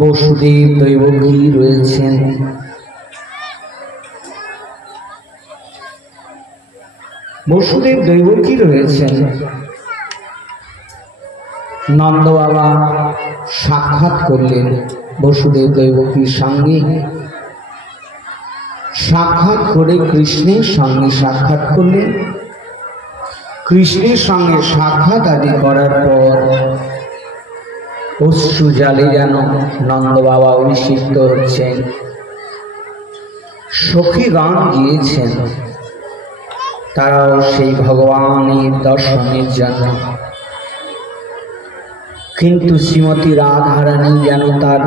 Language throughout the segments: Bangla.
বসুদেব দৈবকী রয়েছেন। বসুদেব দৈবকী রয়েছেন। নন্দ বাবা সাক্ষাৎ করলেন বসুদেব দৈবকীর সঙ্গে, সাক্ষাৎ করে কৃষ্ণের সঙ্গে সাক্ষাৎ করলেন। কৃষ্ণের সঙ্গে সাক্ষাৎ আদি করার পর অশ্রু জালে যেন নন্দ বাবা অভিষিক্ত হচ্ছেন। সখীগণ গিয়েছেন তারাও সেই ভগবানের দর্শনের জন্য, কিন্তু শ্রীমতী রাধারানী যেন তার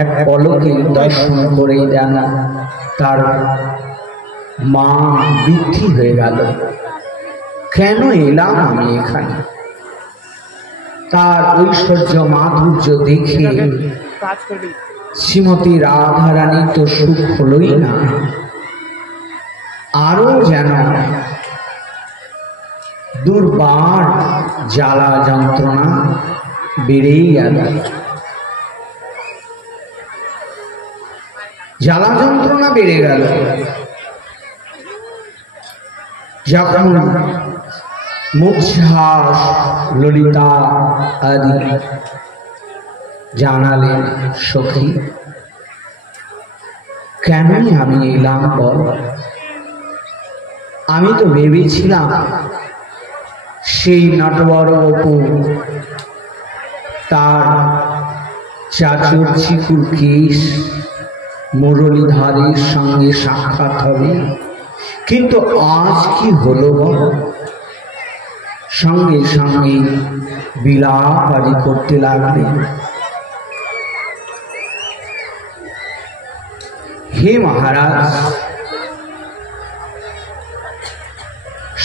এক পলকে দর্শন করেই যেন তার মা বৃদ্ধি হয়ে গেল। কেন এলাম আমি এখানে? তার ঐশ্বর্য মাধুর্য দেখে শ্রীমতী রাধারানী তো সুখ হলই না, আরো যেন দুর্বার জ্বালা যন্ত্রণা বেড়েই গেল। জ্বালা যন্ত্রণা বেড়ে গেল। যখন মুখশ্বাস ললিতা আদি জানালেন, সখী কেনই আমি এলাম বল? আমি তো ভেবেছিলাম সেই নটবর অপু তার চাচুর চিকুর কেশ মুরলীধরের সঙ্গে সাক্ষাৎ হবে, কিন্তু আজ কি হলো বল? সঙ্গে সঙ্গে বিলাপ আদি করতে লাগবে। হে মহারাজ,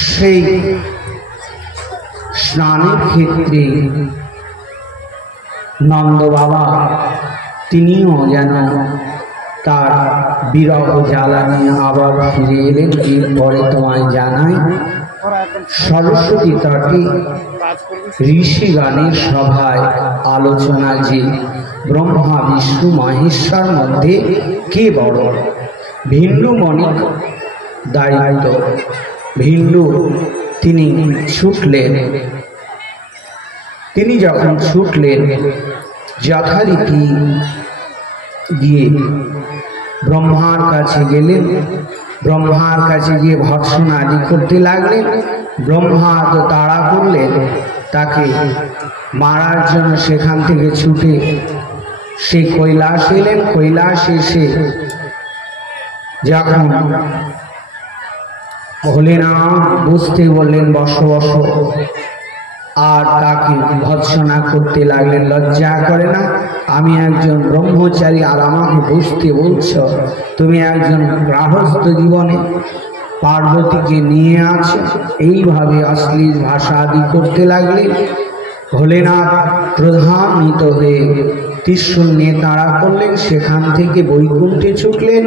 সেই স্নানের ক্ষেত্রে নন্দ বাবা তিনিও যেন তার বিরহ জ্বালা নিয়ে আবার ফিরে এলেন। এরপরে তোমায় জানাই, সরস্বতী তটে ঋষিগণের সভায় আলোচনা যে ব্রহ্মা বিষ্ণু মহেশ্বর মধ্যে কে বড়। ভিন্ডু মণিক দায়িত্ব। ভিন্ডু তিনি ছুটলেন। তিনি যখন ছুটলেন যথারীতি গিয়ে ব্রহ্মার কাছে গেলেন। ব্রহ্মার কাছে গিয়ে ভর্ৎসনা আদি করতে লাগলেন। ব্রহ্মা তো তাড়া করলেন তাকে মারার জন্য। সেখান থেকে ছুটে সে কৈলাস এলেন। কৈলাস এসে যখন ভোলেনাথ বসতে বললেন, বসো বসো, আর তাকে ভর্ৎসনা করতে লাগলেন। লজ্জা করে না? আমি একজন ব্রহ্মচারী আর আমাকে বসতে বলছ? তুমি একজন গৃহস্থ জীবনে পার্বতীকে নিয়ে আছো। এইভাবে অশ্লীল ভাষা আদি করতে লাগলেন। ভোলেনাথ ক্রোধান্বিত হয়ে ত্রিশূল নিয়ে তাড়া করলেন। সেখান থেকে বৈকুণ্ঠে ছুটলেন।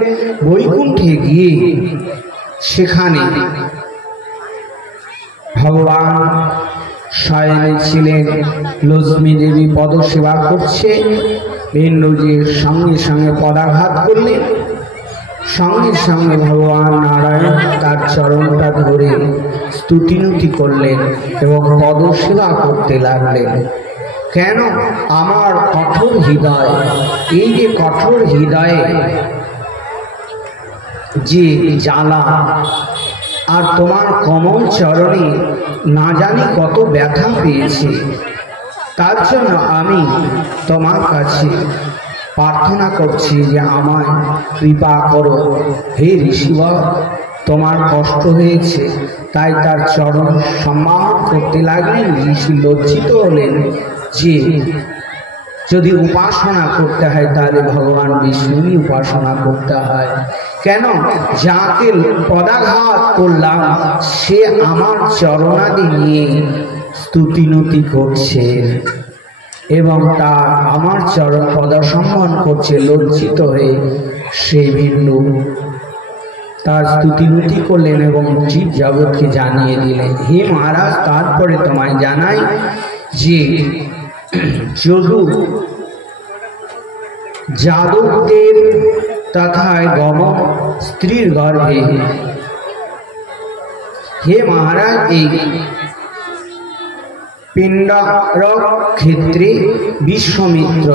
বৈকুণ্ঠে গিয়ে সেখানে ভগবান শয়নে ছিলেন। লক্ষ্মী দেবী পদসেবা করছে। ভিন্ডুজির সঙ্গে সঙ্গে পদাঘাত করলেন। সঙ্গে সঙ্গে ভগবান নারায়ণ তার চরণটা ধরে স্তুতিনুতি করলেন এবং পদসেবা করতে লাগলেন। কেন? আমার কঠোর হৃদয়, এই যে কঠোর হৃদয়ে যে জ্বালা, আর তোমার কমল চরণে না জানি কত ব্যথা পেয়েছে, তার জন্য আমি তোমার কাছে প্রার্থনা করছি যে আমায় কৃপা করো। হে ঋষিবর, তোমার কষ্ট হয়েছে, তাই তার চরণ সম্মান করতে লাগলেন। ঋষি লজ্জিত হলেন যে যদি উপাসনা করতে হয় তাহলে ভগবান বিষ্ণুরই উপাসনা করতে হয়। কেন? যাকে পদাঘাত করলাম সে আমার চরণাদি নিয়ে স্তুতিনুতি করছে এবং তা আমার চরণ পদসম্মান করছে। লজ্জিত হয়ে সেই ভিন্ডু তার স্তুতিনুতি করলেন এবং জীব জগৎকে জানিয়ে দিলেন, হে মহারাজ, তারপরে তোমায় জানাই যে যদু যাদবদের তথা গমন স্ত্রীর গর্ভে। হে মহারাজ, এই পিণ্ডারক ক্ষেত্রে বিশ্বমিত্র,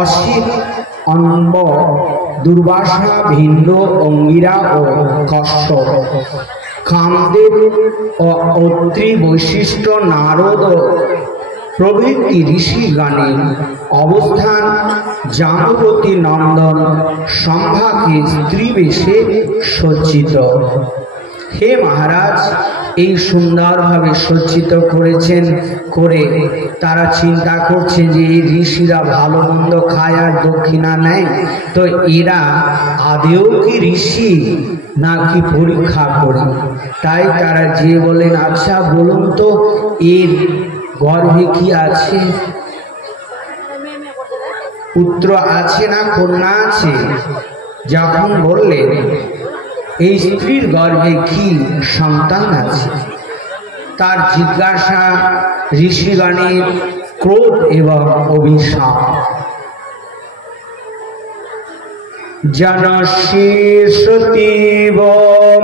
অসিত, অম্ব, দুর্বাসা, ভিন্দ, অঙ্গিরা ও কশ্যপ, কামদেব ও অত্রি, বৈশিষ্ট্য, নারদ প্রভৃতি ঋষিগণের অবস্থান জাম্বতী নন্দন সম্ভাকে স্ত্রী বেশে সজ্জিত। হে মহারাজ, এই সুন্দরভাবে সজ্জিত করেছেন করে তারা চিন্তা করছে যে এই ঋষিরা ভালো মন্দ খায় আর দক্ষিণা নেয়, তো এরা আদেও কি ঋষি নাকি পরীক্ষা করে। তাই তারা যে বলেন, আচ্ছা বলুন তো এর গর্ভে কি আছে, পুত্র আছে না কন্যা আছে। যখন বললেন এই স্ত্রীর গর্ভে কি সন্তান আছে, তার জিজ্ঞাসা ঋষিগণের ক্রোধ এবং অভিশাপ। জনশীর্ষতীব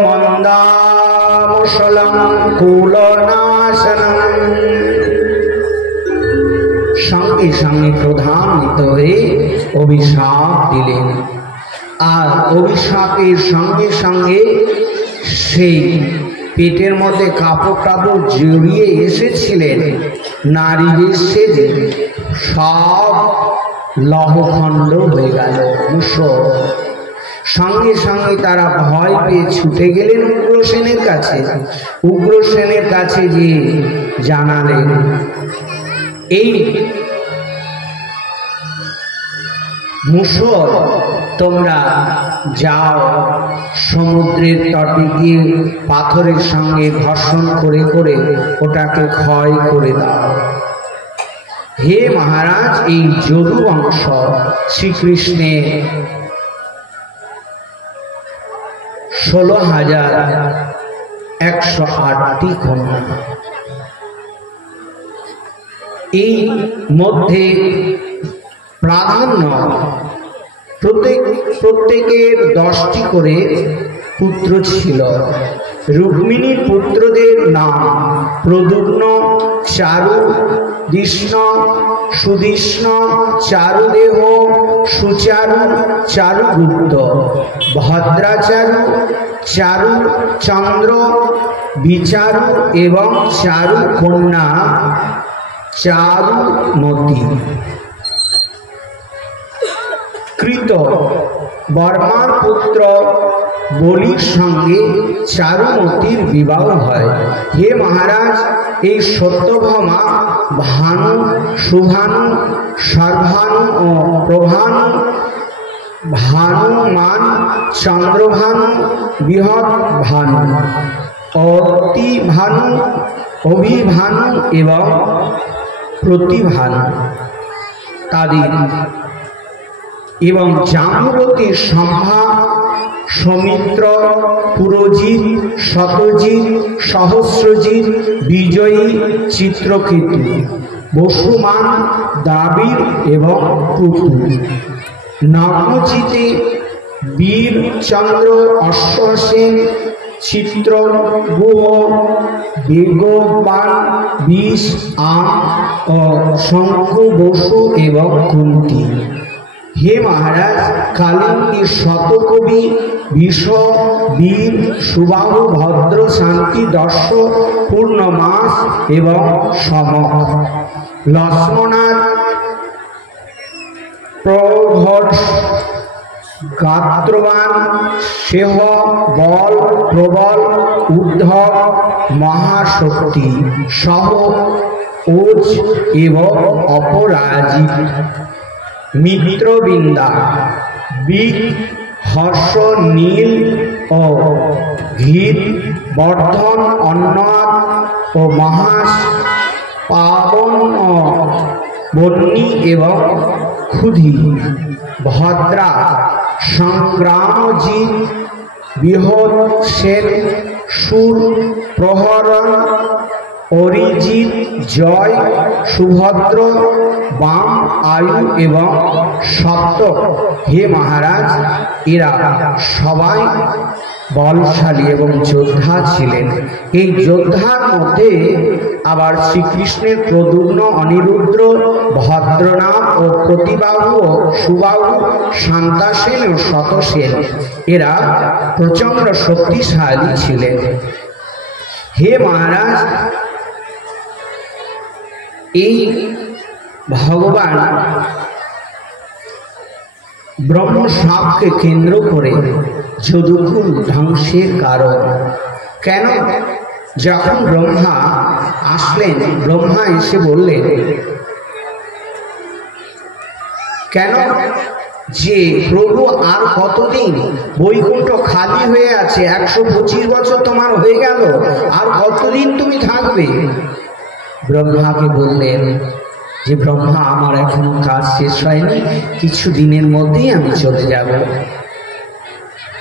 মন্দামশলং কুলনাশনম। সঙ্গে সঙ্গে প্রধানিত হয়ে অভিশাপ দিলেন, আর অভিশাপের সঙ্গে সঙ্গে সেই পেটের মধ্যে কাপড় টাপড় জড়িয়ে এসেছিলেন নারীদের সেজে সব লহখণ্ড হয়ে গেল। সঙ্গে সঙ্গে তারা ভয় পেয়ে ছুটে গেলেন উগ্রসেনের কাছে। উগ্রসেনের কাছে গিয়ে জানালেন, এই মুসর তোমরা যাও সমুদ্রের তটে গিয়ে পাথরের সঙ্গে ঘর্ষণ করে করে ওটাকে ক্ষয় করে দাও। হে মহারাজ, এই যদু বংশ শ্রীকৃষ্ণের 16,108টি কন্যা। এই মধ্যে প্রাধান্য প্রত্যেকের 10টি করে পুত্র ছিল। রুক্মিণীর পুত্রদের নাম প্রদ্যুম্ন, চারু, দৃষ্ণ, সুদৃষ্ণ, চারুদেহ, সুচারু, চারুগুপ্ত, ভদ্রাচারু, চারু চন্দ্র, বিচারু এবং চারু কন্যা চারুমতি। কৃত বর্মার পুত্র বলির সঙ্গে চারুমতির বিবাহ হয়। হে মহারাজ, এই সত্যভামা ভানু, শুভানু, সর্বানু ও প্রভানু, ভানুমান, চন্দ্রভানু, বৃহৎ ভানু, অতিভানু, অভিভানু এবং প্রতিভানু তাদের এবং জাম্বতী, সম্ভা, সৌমিত্র, পুরজিৎ, শতজিৎ, সহস্রজিৎ, বিজয়ী, চিত্রকেতু, বসুমান, দাবীর এবং পুতু। নগ্নচিতে বীর, চন্দ্র, অশ্বসেন, চিত্রগুহ, বেগবান, বিষ, আম ও শঙ্কু, বসু এবং কুন্তি। হে মহারাজ, কালিন্দী, শতকবি, বিষ, বীর, সুবাহু, ভদ্র, শান্তি, দর্শ, পূর্ণমাস এবং সমক। লক্ষ্মণার প্রভর্ষ, গাত্রবান, সেহ, বল, প্রবল, ঊর্ধ্ব, মহাশক্তি, সহ, ওজ এবং অপরাজিত। মিত্রবৃন্দা, বিক, হর্ষ, নীল ও ঘির, বর্ধন, অন্নদ ও মহাস, পাবন ও বন্যী এবং ক্ষুধি। ভদ্রা, সংগ্রামজিৎ, বৃহৎ, সেন, সুর, প্রহরণ, অরিজিৎ, জয়, সুভদ্র, বাম, আয়ু এবং সপ্ত, হে মহারাজ, এরা সবাই বলশালী এবং যোদ্ধা ছিলেন। এই যোদ্ধার মধ্যে আবার শ্রীকৃষ্ণের প্রদ্যুম্ন, অনিরুদ্ধ, ভদ্রনাম ও প্রতিবাহু ও সুবাহু, শান্তাসেন ও শতসেন এরা প্রচণ্ড শক্তিশালী ছিলেন। হে মহারাজ, এই ভগবান ব্রহ্মশাপকে কেন্দ্র করে যদুকুল ধ্বংসের কারণ। কেন? যখন ব্রহ্মা আসলেন, ব্রহ্মা এসে বললেন, কেন যে প্রভু আর কতদিন? বৈকুণ্ঠ খালি হয়ে আছে, 125 বছর তোমার হয়ে গেল, আর কতদিন তুমি থাকবে? ব্রহ্মাকে বললেন যে ব্রহ্মা, আমার এখনো কাজ শেষ হয়নি, কিছু দিনের মধ্যেই আমি চলে যাব।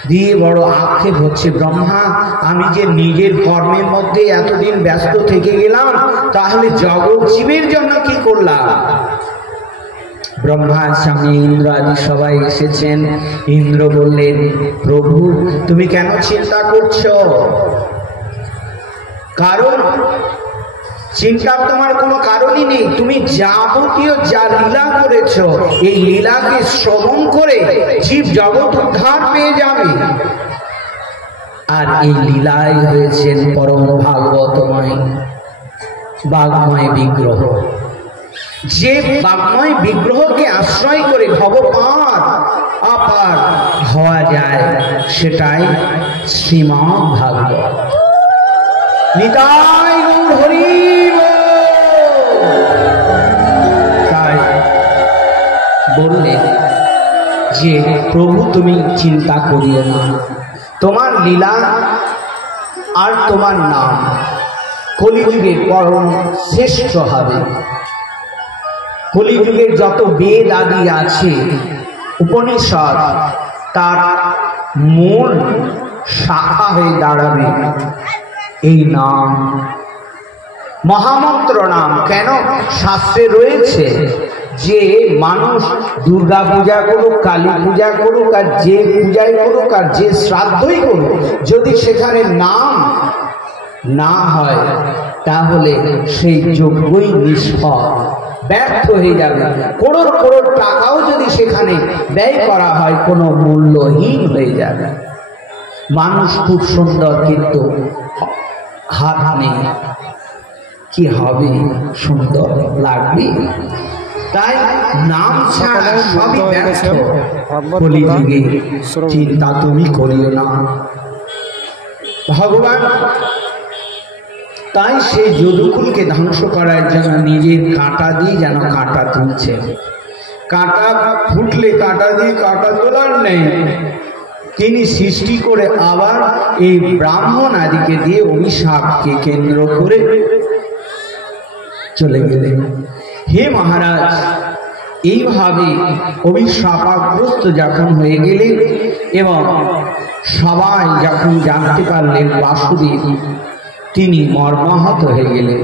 দিয়ে বড় আক্ষেপ হচ্ছে, ব্রহ্মা, আমি যে নিজের কর্মের মধ্যে এতদিন ব্যস্ত থেকে গেলাম, তাহলে জগৎ জীবের জন্য কি করলাম? ব্রহ্মার সামনে ইন্দ্র আদি সবাই এসেছেন। ইন্দ্র বললেন, প্রভু, তুমি কেন চিন্তা করছো? কারণ চিন্তার তোমার কোনো কারণই নেই। তুমি যাবতীয় যা লীলা করেছ, এই লীলাকে শ্রবণ করে জীব জগৎ উদ্ধার পেয়ে যাবে। আর এই লীলাই হয়েছেন পরম ভাগবতময় বাগময় বিগ্রহ। যে বাগময় বিগ্রহকে আশ্রয় করে ভবপার আপার হওয়া যায়, সেটাই শ্রীমদ্ ভাগবত। নিতাই গৌর হরি বল। তাই বললেন যে প্রভু, তুমি চিন্তা করিও না, তোমার লীলা আর তোমার নাম কলিযুগে পরম শ্রেষ্ঠ হবে। কলিযুগের যত বেদ আদি আছে, উপনিষদ, তার মূল শাখা হয়ে দাঁড়াবে এই নাম, মহামন্ত্র নাম। কেন? শাস্ত্রে রয়েছে যে মানুষ দুর্গা পূজা করুক, কালী পূজা করুক, আর যে পূজাই করুক, আর যে শ্রাদ্ধই করুক, যদি সেখানে নাম না হয়, তাহলে সেই যজ্ঞই নিষ্ফল, ব্যর্থ হয়ে যাবে। করোড় করোড় টাকাও যদি সেখানে ব্যয় করা হয়, কোনো মূল্যহীন হয়ে যাবে। মানুষ খুব সুন্দর, কিন্তু হাত নেই, কি হবে? সুন্দর লাগবে? তাই নাম ছাড়া সবই ব্যর্থ। কলিযুগে চিন্তা তুমি করিও না। ভগবান তাই সেই যদুকুলকে ধ্বংস করার জন্য নিজের কাঁটা দিয়ে যেন কাঁটা তুলছে। কাঁটা ফুটলে কাঁটা দিয়ে কাঁটা তোলার নেই, তিনি সৃষ্টি করে আবার এই ব্রাহ্মণ আদিকে দিয়ে অভিশাপকে কেন্দ্র করে চলে গেলেন। হে মহারাজ, এইভাবে অভিশাপগ্রস্ত যখন হয়ে গেলেন এবং সবাই যখন জানতে পারলেন বাসুদেব তিনি মর্মাহত হয়ে গেলেন,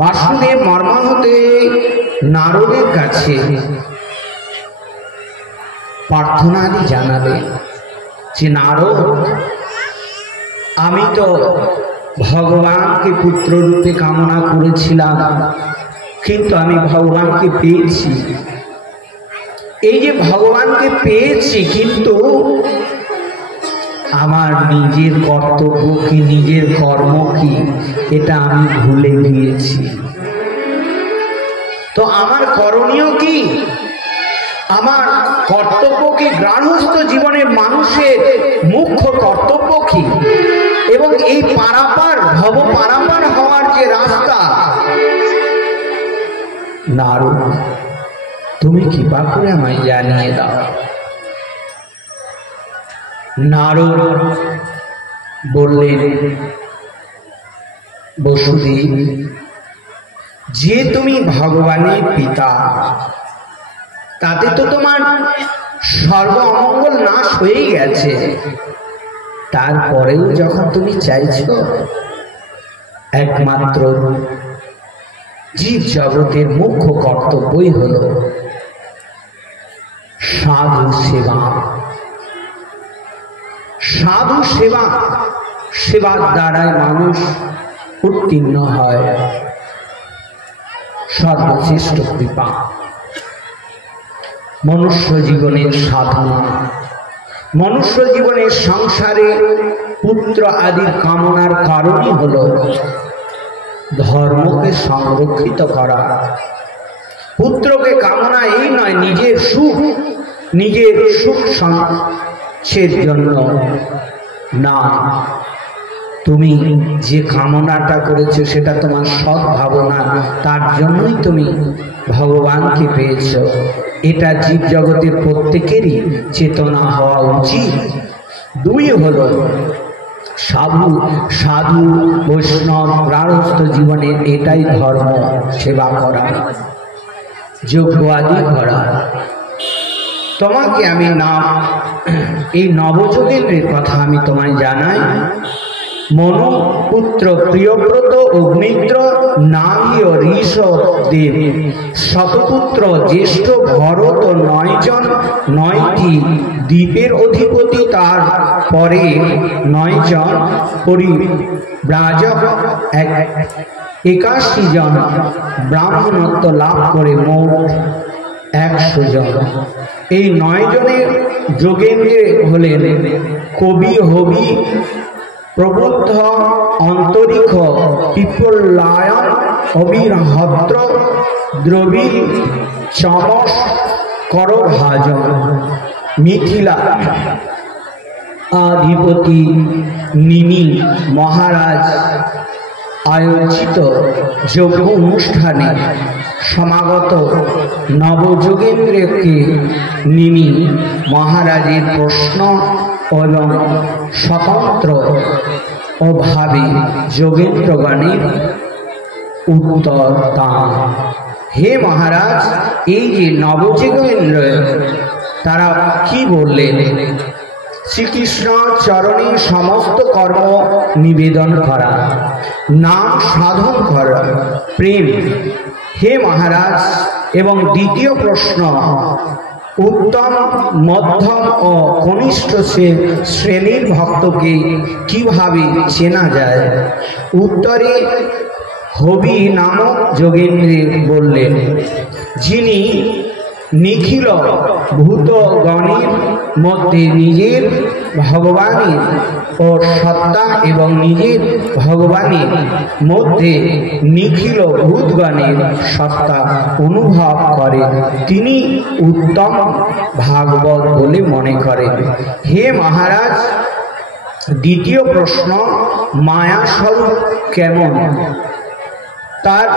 বাসুদেব মর্মাহত নারদের কাছে প্রার্থনা জানালেন যে নারদ, আমি তো ভগবানকে পুত্র রূপে কামনা করেছিলাম, কিন্তু আমি ভগবানকে পেয়েছি। এই যে ভগবানকে পেয়েছি, কিন্তু আমার নিজের কর্তব্য কি, নিজের কর্ম কি, এটা আমি ভুলে গিয়েছি। তো আমার করণীয় কি? আমার কর্তব্য কি? গৃহস্থ জীবনে মানুষের মুখ্য কর্তব্য কি? এবং এই পারাপার ভব পারাপার হওয়ার যে রাস্তা, নারদ তুমি কৃপা করে আমায় জানিয়ে দাও। নারদ বললেন, বসুদেব, যে তুমি ভগবানের পিতা, তাতে তো তোমার সর্ব অমঙ্গল নাশ হয়ে গেছে। তারপরেও যখন তুমি চাইছো, একমাত্র জীব জগতের মুখ্য কর্তব্যই হল সাধু সেবা। সাধু সেবা, সেবার দ্বারাই মানুষ উত্তীর্ণ হয় সর্বশ্রেষ্ঠ কৃপা। মনুষ্য জীবনের সাধনা, মনুষ্য জীবনের সংসারে পুত্র আদির কামনার কারণই হল ধর্মকে সংরক্ষিত করা। পুত্রকে কামনা এই নয় নিজের সুখ সঞ্চয়ের জন্য না, তুমি যে কামনাটা করেছো সেটা তোমার সৎ ভাবনা, তার জন্যই তুমি ভগবানকে পেয়েছ। এটা জীব জগতের প্রত্যেকেরই চেতনা হওয়া উচিত। দুই হলো সাধু বৈষ্ণব গার্হস্থ জীবনের এটাই ধর্ম, সেবা করা, যজ্ঞ আদি করা। তোমাকে আমি এই নবযোগেন্দ্রের কথা আমি তোমায় জানাই। মনু পুত্র প্রিয়ব্রত অগ্নিদ্র নাভীয় ঋষদেব শতপুত্র জ্যেষ্ঠ ভরত 9 জন 9টি দ্বীপের অধিপতি, তার পরে 9 জন পরিব্রাজক 81 জন ব্রাহ্মণত্ব লাভ করে মোট 100 জন। এই 9 জনের যোগেন্দ্রে হলেন কবি, হবি, প্রবুদ্ধ, অন্তরিক্ষ, পিপলায়ন, অবিহদ্র, দ্রবিড়, চমস, করভাজন। মিথিলা আধিপতি নিমি মহারাজ আয়োজিত যজ্ঞ অনুষ্ঠানে সমাগত নবযোগেন্দ্রকে নিমি মহারাজের প্রশ্ন এবং স্বতন্ত্র অভাবে যোগেন্দ্রগণের উত্তর দান। হে মহারাজ, এই যে নবযোগেন্দ্র তারা কি বললেন? শ্রীকৃষ্ণ চরণে সমস্ত কর্ম নিবেদন করা, নাম সাধন করা, প্রেম। হে মহারাজ, এবং দ্বিতীয় প্রশ্ন, উত্তম, মধ্যম ও কনিষ্ঠ শ্রেণীর ভক্তকে কিভাবে চেনা যায়? উত্তরে হবি নামক যোগেন্দ্র বললেন, যিনি নিখিল ভূতগণের মধ্যে নিজের ভগবানের ও সত্তা এবং নিজের ভগবানের মধ্যে নিখিল ভূতগণের সত্তা অনুভব করে, তিনি উত্তম ভাগবত বলে মনে করেন। হে মহারাজ, দ্বিতীয় প্রশ্ন, মায়া স্বরূপ কেমন? তার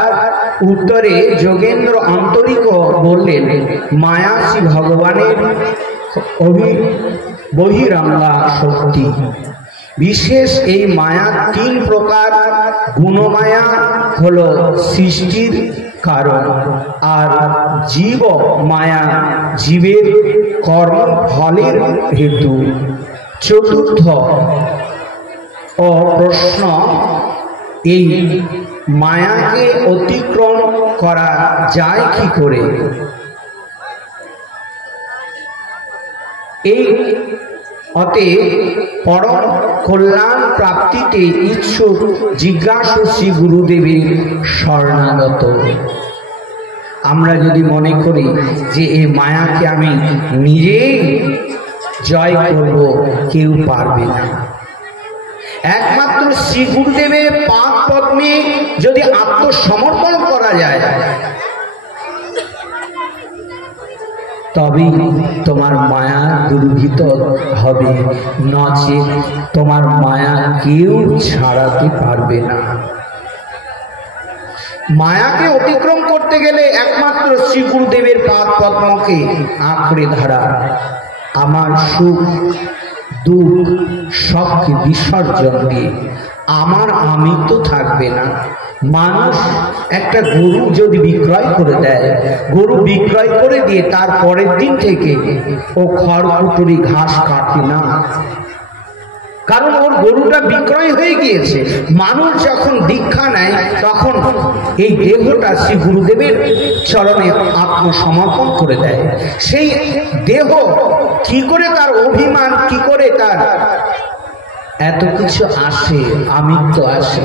উত্তরে যোগেন্দ্র অন্তরিক বললেন, মায়া শ্রী ভগবানের বহিরঙ্গা শক্তি বিশেষ। এই মায়া 3 প্রকার। গুণমায়া হলো সৃষ্টির কারণ, আর জীব মায়া জীবের কর্ম ফলের হেতু। চতুর্থ ও প্রশ্ন, এই মায়াকে অতিক্রম করা যায় কি করে? এই অতএব পরম কল্যাণ প্রাপ্তিতে ইচ্ছুক জিজ্ঞাসু শ্রী গুরুদেবের শরণাগত। আমরা যদি মনে করি যে এই মায়াকে আমি নিজেই জয় করব, কেউ পারবে না। একমাত্র শ্রী গুরুদেবের পাদ পদ্মে যদি আত্মসমর্পণ করা যায়, তবেই তোমার মায়া দুর্ভীত হবে, নচেত তোমার মায়া কেউ ছাড়াতে পারবে না। মায়াকে অতিক্রম করতে গেলে একমাত্র শ্রী গুরুদেবের পাদ পদ্মকে আঁকড়ে ধরা। আমার সুখ দুঃখ সবকে বিসর্জন দিয়ে আমার আমি তো থাকবে না। মানুষ একটা গরু যদি বিক্রয় করে দেয়, গরু বিক্রয় করে দিয়ে তার পরের দিন থেকে ও খড়কুটুরি ঘাস কাটে না, কারণ ওর গরুটা বিক্রয় হয়ে গিয়েছে। মানুষ যখন দীক্ষা নেয় তখন এই দেহটা শ্রী গুরুদেবের চরণে আত্মসমর্পণ করে দেয়। সেই দেহ কি করে তার অভিমান, কি করে তার এত কিছু আসে, আমিত্ব আসে,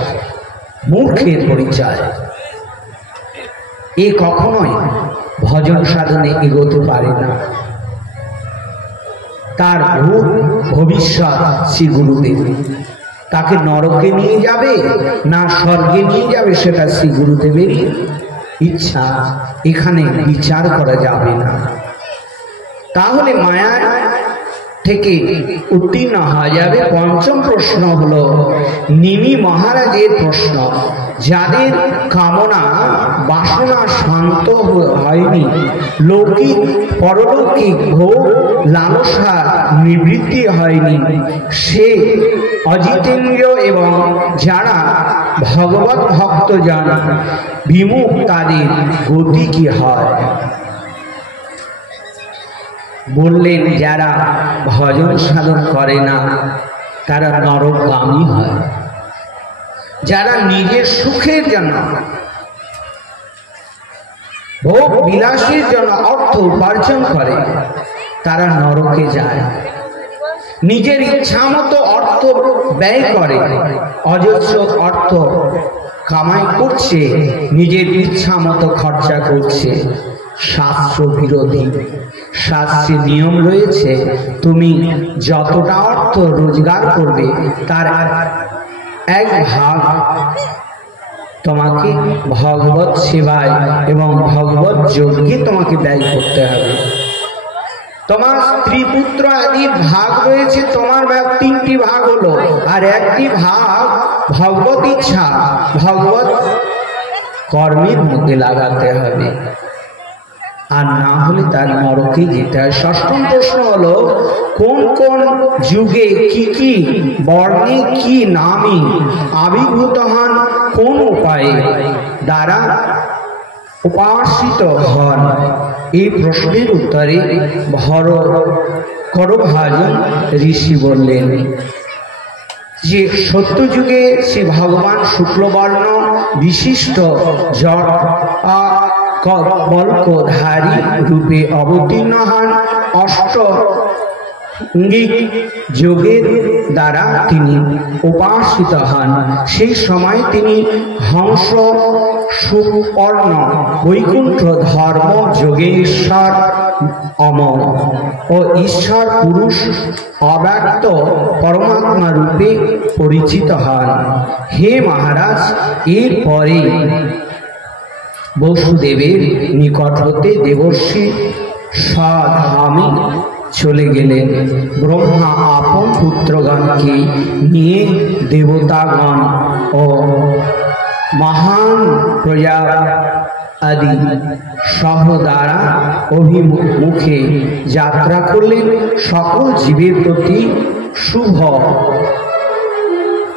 মূর্খের পরিচয়। এ কখনোই ভজন সাধনে এগোতে পারে না। তার ভূত ভবিষ্যৎ শ্রী গুরুদেব, তাকে নরকে নিয়ে যাবে না স্বর্গে নিয়ে যাবে সেটা শ্রী গুরুদেবের ইচ্ছা, এখানে বিচার করা যাবে না। তাহলে মায়া থেকে উত্তীর্ণ হওয়া যাবে। পঞ্চম প্রশ্ন হলো নিমি মহারাজের প্রশ্ন, যাদের কামনা বাসনা শান্ত হয়নি, লৌকিক পরলৌকিক ভোগ লালসা নিবৃত্তি হয়নি, সে অজিতেন্দ্রিয় এবং যারা ভগবত ভক্তজন বিমুখ, তাদের গতি কি হয়? বললেন যারা ভজন সাধন করে না তারা নরকগামী হয়। যারা নিজের সুখের জন্য, ভোগ বিলাসের জন্য অর্থ উপার্জন করে তারা নরকে যায়। নিজের ইচ্ছা মতো অর্থ ব্যয় করে, অজস্র অর্থ কামাই করছে, নিজের ইচ্ছা মতো খরচা করছে, শাস্ত্র বিরোধী। শাস্ত্রে নিয়ম রয়েছে, তুমি যতটা অর্থ রোজগার করবে তার এক ভাগ তোমাকে ভগবত সেবায় এবং ভগবত যজ্ঞে তোমাকে ব্যয় করতে হবে। তোমার স্ত্রী পুত্র আদি ভাগ রয়েছে, তোমার ভাগ তিনটি ভাগ হলো, আর একটি ভাগ ভগবত ইচ্ছা, ভগবত কর্মের মধ্যে লাগাতে হবে, আর না হলে তার নরকে যেতে হয়। ষষ্ঠম প্রশ্ন হলো কোন কোন যুগে কি কি বর্ণে কি নামে আবির্ভূত হন, কোন উপায়ে দ্বারা উপাসিত হন? এই প্রশ্নের উত্তরে করভাজন ঋষি বললেন যে সত্যযুগে শ্রী ভগবান শুক্লবর্ণ বিশিষ্ট বল্কধারী রূপে অবতীর্ণ হন। অষ্টাঙ্গিক যোগের দ্বারা তিনি উপাসিত হন। সেই সময় তিনি হংস সুপর্ণ বৈকুণ্ঠ ধর্ম যোগেশ্বর অমর ও ঈশ্বর পুরুষ অব্যক্ত পরমাত্মা রূপে পরিচিত হন। হে মহারাজ, এরপরে বসুদেবের নিকট হতে দেবর্ষি স্বধামে চলে গেলেন। ব্রহ্মা আপন পুত্রগণকে নিয়ে দেবতাগণ ও মহান প্রজা আদি সহ দ্বারা অভিমুখে যাত্রা করলেন। সকল জীবের প্রতি শুভ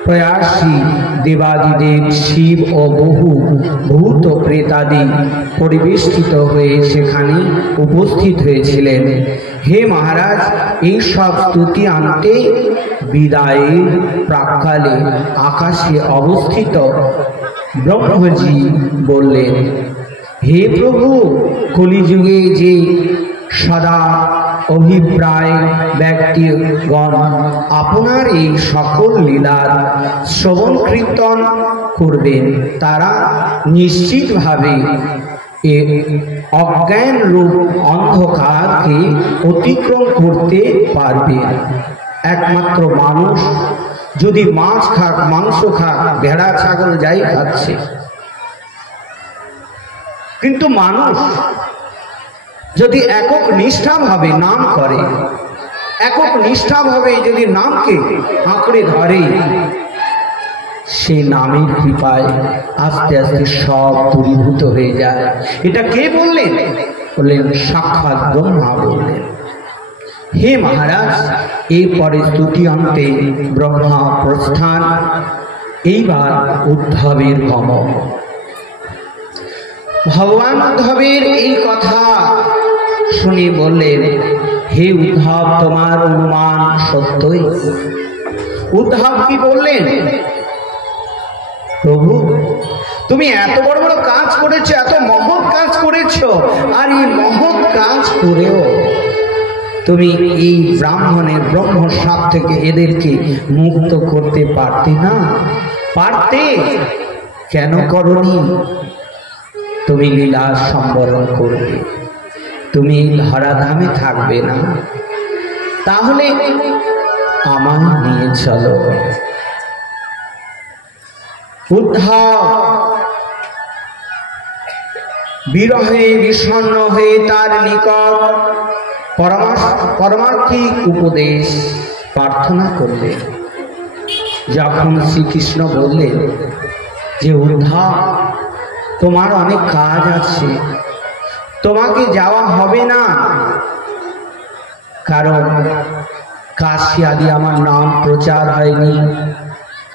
প্রয়াসী দেবাদিদেব শিব ও বহু ভূত প্রেতাদি পরিবেষ্টিত হয়ে সেখানে উপস্থিত হয়েছিলেন। হে মহারাজ, এই সব স্তুতি আনতে বিদায়ের প্রাক্কালে আকাশে অবস্থিত ব্রহ্মজি বললেন, হে প্রভু, কলিযুগে যে সদা অভিপ্রায় ব্যক্তিগণ আপনার এই সকল লীলার শ্রবণ কীর্তন করবেন, তারা নিশ্চিতভাবে এ অজ্ঞান রূপ অন্ধকারকে অতিক্রম করতে পারবে। একমাত্র মানুষ যদি মাছ খাক, মাংস খাক, ভেড়া ছাগল যাই খাচ্ছে, কিন্তু মানুষ যদি একক নিষ্ঠাভাবে নাম করে, একক নিষ্ঠাভাবে যদি নামকে আঁকড়ে ধরে, সে নামের কৃপায় আস্তে আস্তে সব দূরীভূত হয়ে যায়। এটা কে বললেন? বললেন সাক্ষাৎ ব্রহ্মা বললেন। হে মহারাজ, এরপরে স্তুতি অন্তে ব্রহ্মা প্রস্থান। এইবার উদ্ধবের গমন। ভগবান উদ্ধবের এই কথা শুনে বললেন, হে উদ্ধব, তোমার অনুমান সত্যই। উদ্ধব কি বললেন, প্রভু তুমি এত বড় বড় কাজ করেছো, এত মহৎ কাজ করেছো, আর এই মহৎ কাজ করেও তুমি এই ব্রাহ্মণের ব্রহ্মশাপ থেকে এদেরকে মুক্ত করতে পারতে না? পারতে, কেন করনি? তুমি লীলা সম্বরণ করবে, তুমি ধরাধামে থাকবে না, তাহলে আমার নিয়ে চলো। উদ্ধব বিরহে বিষণ্ণ হয়ে তার নিকট পরমার্থিক উপদেশ প্রার্থনা করলেন। যখন শ্রীকৃষ্ণ বললেন যে উদ্ধব তোমার অনেক কাজ আছে, তোমাকে যাওয়া হবে না, কারণ কাশী আদি আমার নাম প্রচার হয়নি,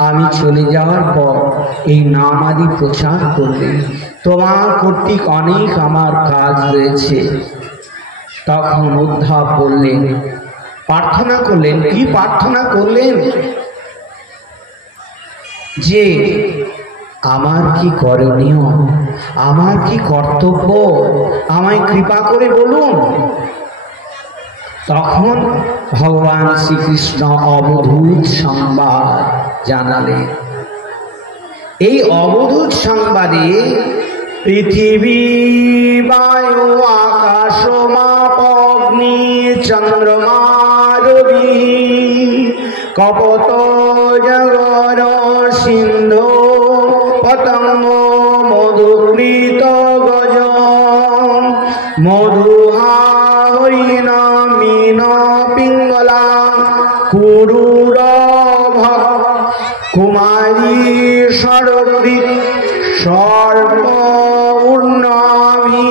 আমি চলে যাওয়ার পর এই নাম আদি প্রচার করবে, তোমার কর্তৃক অনেক আমার কাজ রয়েছে। তখন উদ্ধব বললেন, প্রার্থনা করলেন, কি প্রার্থনা করলেন? যে আমার কি করণীয়, আমার কি কর্তব্য, আমায় কৃপা করে বলুন। তখন ভগবান শ্রীকৃষ্ণ অবধূত সংবাদ জানালেন। এই অবধূত সংবাদে পৃথিবী বায়ু আকাশ মাপ অগ্নি চন্দ্রমা রবি কপত জগর সিন্ধু পতঙ্গ মধুকৃত গজ মধুহা হরিণ মিন পিঙ্গলা কুরুর কুমারী সর্বৃত সর্ব উর্ণামি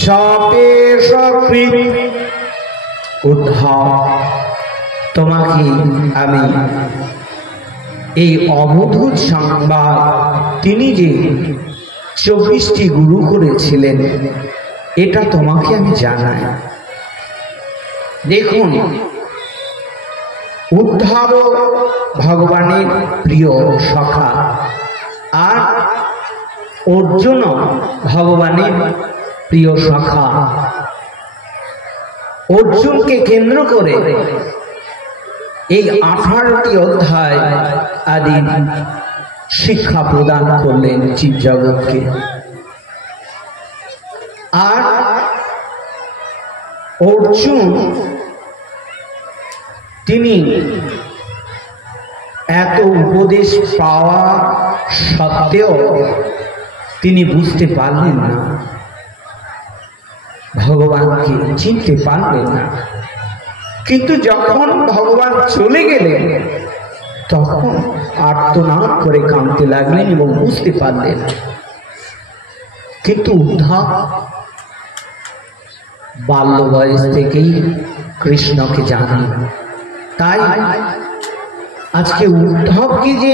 সপে সকৃত। উদ্ধব তোমাকে আমি এই অবধূত সংবাদ, তিনি যে 24টি গুরু করেছিলেন, এটা তোমাকে আমি জানাই। দেখুন, উদ্ধব ভগবানের প্রিয় সখা, আর অর্জুন ভগবানের প্রিয় সখা। অর্জুনকে কেন্দ্র করে এই 18টি অধ্যায় আদি শিক্ষা প্রদান করলেন জীব জগৎকে। আর অর্জুন তিনি এত উপদেশ পাওয়া সত্ত্বেও তিনি বুঝতে পারলেন না, ভগবানকে চিনতে পারলেন না। কিন্তু যখন ভগবান চলে গেলেন তখন আর্তনাদ করে কাঁদতে লাগলেন এবং বুঝতে পারলেন। কিন্তু উদ্ধব বাল্য বয়স থেকেই কৃষ্ণকে জানেন, তাই আজকে উদ্ধবকে যে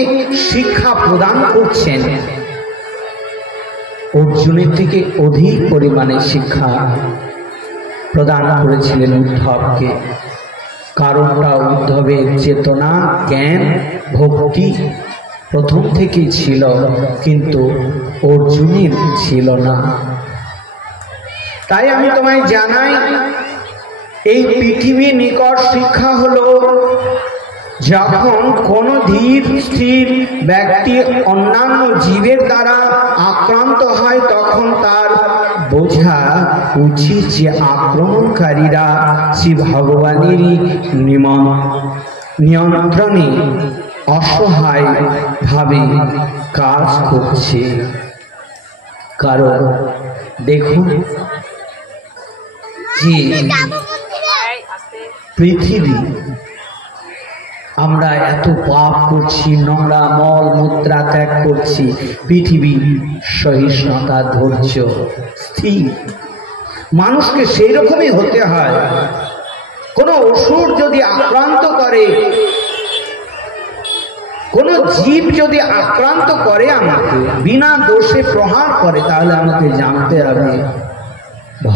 শিক্ষা প্রদান করছেন, অর্জুনের থেকে অধিক পরিমাণে শিক্ষা প্রদান করেছিলেন উদ্ধবকে। কারণটা উদ্ধবের চেতনা, জ্ঞান, ভক্তি প্রথম থেকেই ছিল, কিন্তু অর্জুনের ছিল না। তাই আমি তোমায় জানাই, এই পৃথিবীর নিকট শিক্ষা হলো, যখন কোনো ধীর স্থির ব্যক্তি অন্যান্য জীবের দ্বারা আক্রান্ত হয়, তখন তার বোঝা উচিত যে আক্রমণকারীরা শ্রী ভগবানেরই নিয়ন্ত্রণে অসহায় ভাবে কাজ করছে। কারণ দেখুন যে পৃথিবী, আমরা এত পাপ করছি, নোংরা মল মূত্রা ত্যাগ করছি, পৃথিবী সহিষ্ণুতা, ধৈর্য, স্থির। মানুষকে সেই রকমই হতে হয়। কোনো অসুর যদি আক্রান্ত করে, কোনো জীব যদি আক্রান্ত করে আমাকে, বিনা দোষে প্রহার করে, তাহলে আমাকে জানতে হবে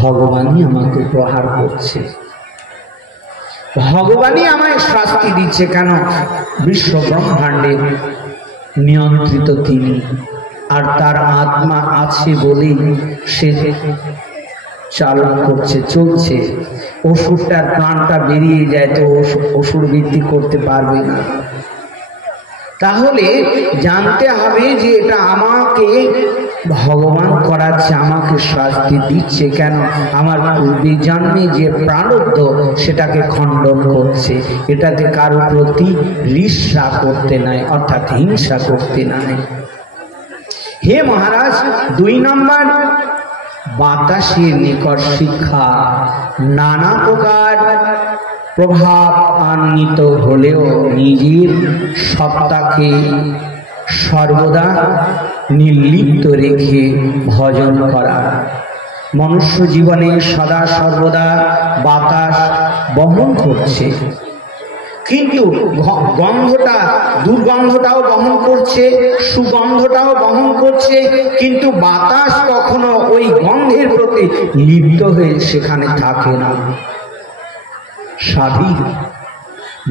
ভগবানই আমাকে প্রহার করছে। ভগবানই আমায় শাস্তি দিচ্ছে কেন? বিশ্ব ব্রহ্মাণ্ডের নিয়ন্ত্রিত তিনি, আর তার আত্মা আছে বলেই সে চালন করছে, চলছে। অসুরটার প্রাণটা বেরিয়ে যায় তো অসুর বৃদ্ধি করতে পারবে না। তাহলে জানতে হবে যে এটা আমাকে ভগবান করাচ্ছে, আমাকে শাস্তি দিচ্ছে কেন? আমার পূর্বে জন্মে যে প্রারব্ধ সেটাকে খণ্ডন করছে। এটাতে কারো প্রতি ঈর্ষা করতে নাই, অর্থাৎ হিংসা করতে নাই। হে মহারাজ, 2 নম্বর, বাতাসের নিকট শিক্ষা। নানা প্রকার প্রভাবান্বিত হলেও নিজের সত্তাকে সর্বদা নির্লিপ্ত রেখে ভজন করা। মনুষ্য জীবনে সদা সর্বদা বাতাস বহন করছে, কিন্তু গন্ধটা, দুর্গন্ধটাও বহন করছে, সুগন্ধটাও বহন করছে, কিন্তু বাতাস কখনো ওই গন্ধের প্রতি লিপ্ত হয়ে সেখানে থাকে না। স্বাধীন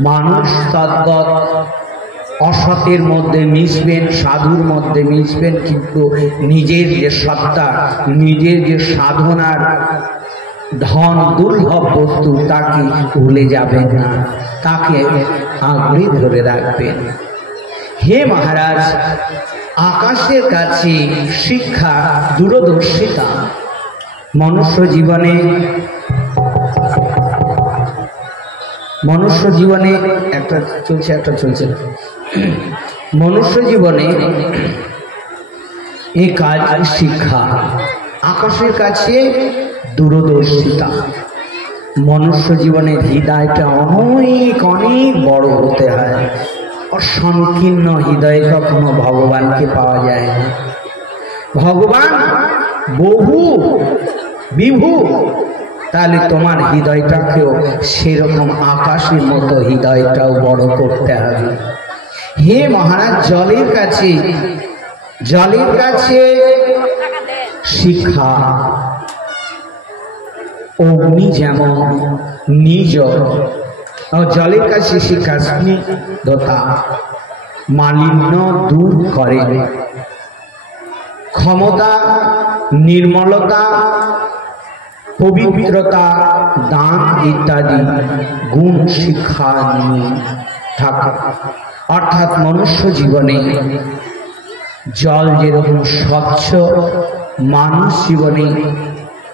মানুষ তদ্গত অসতের মধ্যে মিশবেন, সাধুর মধ্যে মিশবেন, কিন্তু নিজের যে সত্তা, নিজের যে সাধনার ধন, দুর্লভ বস্তু, তাকে ভুলে যাবেন না, তাকে আঁকড়ে ধরে রাখবেন। হে মহারাজ, আকাশের কাছে শিক্ষা দূরদর্শিতা। মনুষ্য জীবনে একটা চলছে না। মনুষ্য জীবনে এই কাজ শিক্ষা, আকাশের কাছে দূরদর্শিতা। মনুষ্য জীবনের হৃদয়টা অনেক অনেক বড় হতে হয়। সংকীর্ণ হৃদয়ে কখনো ভগবানকে পাওয়া যায় না। ভগবান বহু বিভু, তাহলে তোমার হৃদয়টাকেও সেরকম আকাশের মতো হৃদয়টাও বড় করতে হবে। হে মহারাজ, জলের কাছে শিক্ষা। অগ্নি যেমন নিজ জলের কাছে শিক্ষা স্নিগ্ধতা মালিন্য দূর করে, ক্ষমতা, নির্মলতা, পবিত্রতা, দান ইত্যাদি গুণ শিক্ষা নিয়ে থাকা। অর্থাৎ মনুষ্য জীবনে জল যেরকম স্বচ্ছ, মানুষ জীবনে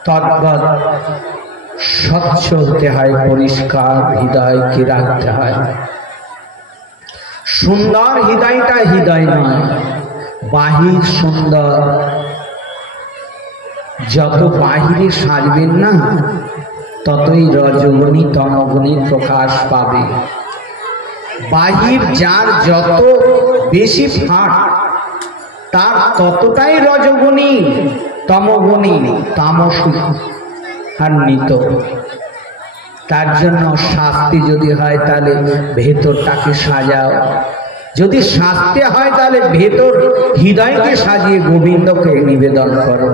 তদ্বৎ স্বচ্ছ হতে হয়, পরিষ্কার হৃদয়কে রাখতে হয়। সুন্দর হৃদয়টা হৃদয় নয়, বাহির সুন্দর। যত বাহিরে সাজবেন না, ততই রজগুণী তমগুণীর প্রকাশ পাবে। বাহির যার যত বেশি ফাঁক, তার ততটাই রজগুণী, তমগুণী, তামসান্বিত। তার জন্য শাস্তি যদি হয় তাহলে ভেতরটাকে সাজাও, যদি শাস্তি হয় তাহলে ভেতর হৃদয়কে সাজিয়ে গোবিন্দকে নিবেদন করো।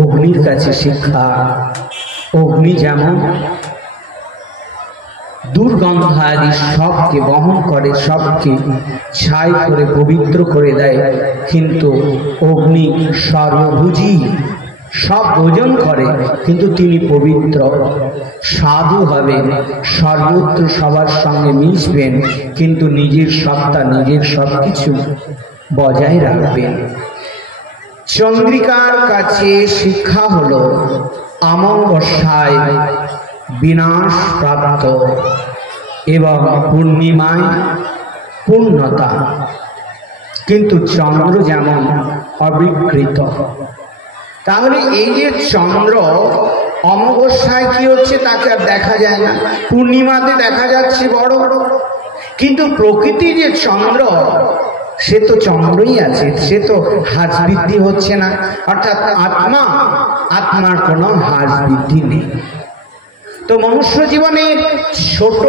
অগ্নির কাছে শিক্ষা। অগ্নি যেমন দুর্গন্ধ আদি সবকে বহন করে, সবকে ছাই করে পবিত্র করে দেয়, কিন্তু অগ্নি সর্বভুজি, সব ভোজন করে, কিন্তু তিনি পবিত্র। সাধু হবেন, সর্বত্র সবার সঙ্গে মিশবেন, কিন্তু নিজের সত্তা, নিজের সবকিছু বজায় রাখবেন। চন্দ্রিকার কাছে শিক্ষা হলো অমাবস্যায় বিনাশ প্রাপ্ত এবং পূর্ণিমায় পূর্ণতা, কিন্তু চন্দ্র যেমন অবিকৃত। তাহলে এই যে চন্দ্র অমাবস্যায় কি হচ্ছে তাকে আর দেখা যায় না, পূর্ণিমাতে দেখা যাচ্ছে বড়, কিন্তু প্রকৃতি যে চন্দ্র, সে তো চন্দ্রই আছে, সে তো হ্রাস বৃদ্ধি হচ্ছে না। অর্থাৎ আত্মার কোনো হ্রাস বৃদ্ধি নেই। তো মনুষ্য জীবনে ছোট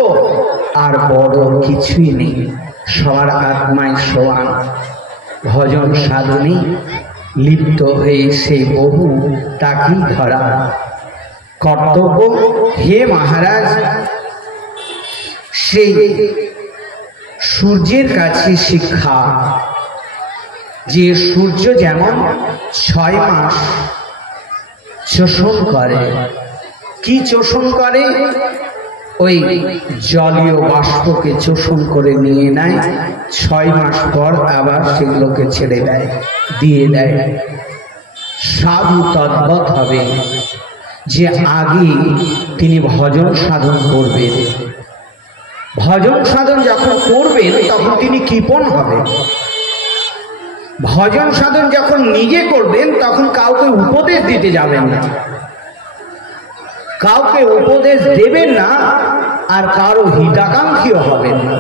আর বড় কিছুই নেই, সবার আত্মায় সমান। ভজন সাধনে লিপ্ত হয়ে সে বহু তাকেই ধরা কর্তব্য। হে মহারাজ, সেই সূর্যের কাছে শিক্ষা যে সূর্য যেমন 6 মাস শোষণ করে। কি শোষণ করে? ওই জলীয় বাষ্পকে শোষণ করে নিয়ে নেয়, 6 মাস পর আবার সেগুলোকে ছেড়ে দেয়, দিয়ে দেয়। সাধু তদ্বৎ হবে যে আগে তিনি ভজন সাধন করবেন। ভজন সাধন যখন করবেন তখন তিনি কৃপণ হবেন। ভজন সাধন যখন নিজে করবেন তখন কাউকে উপদেশ দিতে যাবেন না, কাউকে উপদেশ দেবেন না, আর কারো হিতাকাঙ্ক্ষীও হবেন না।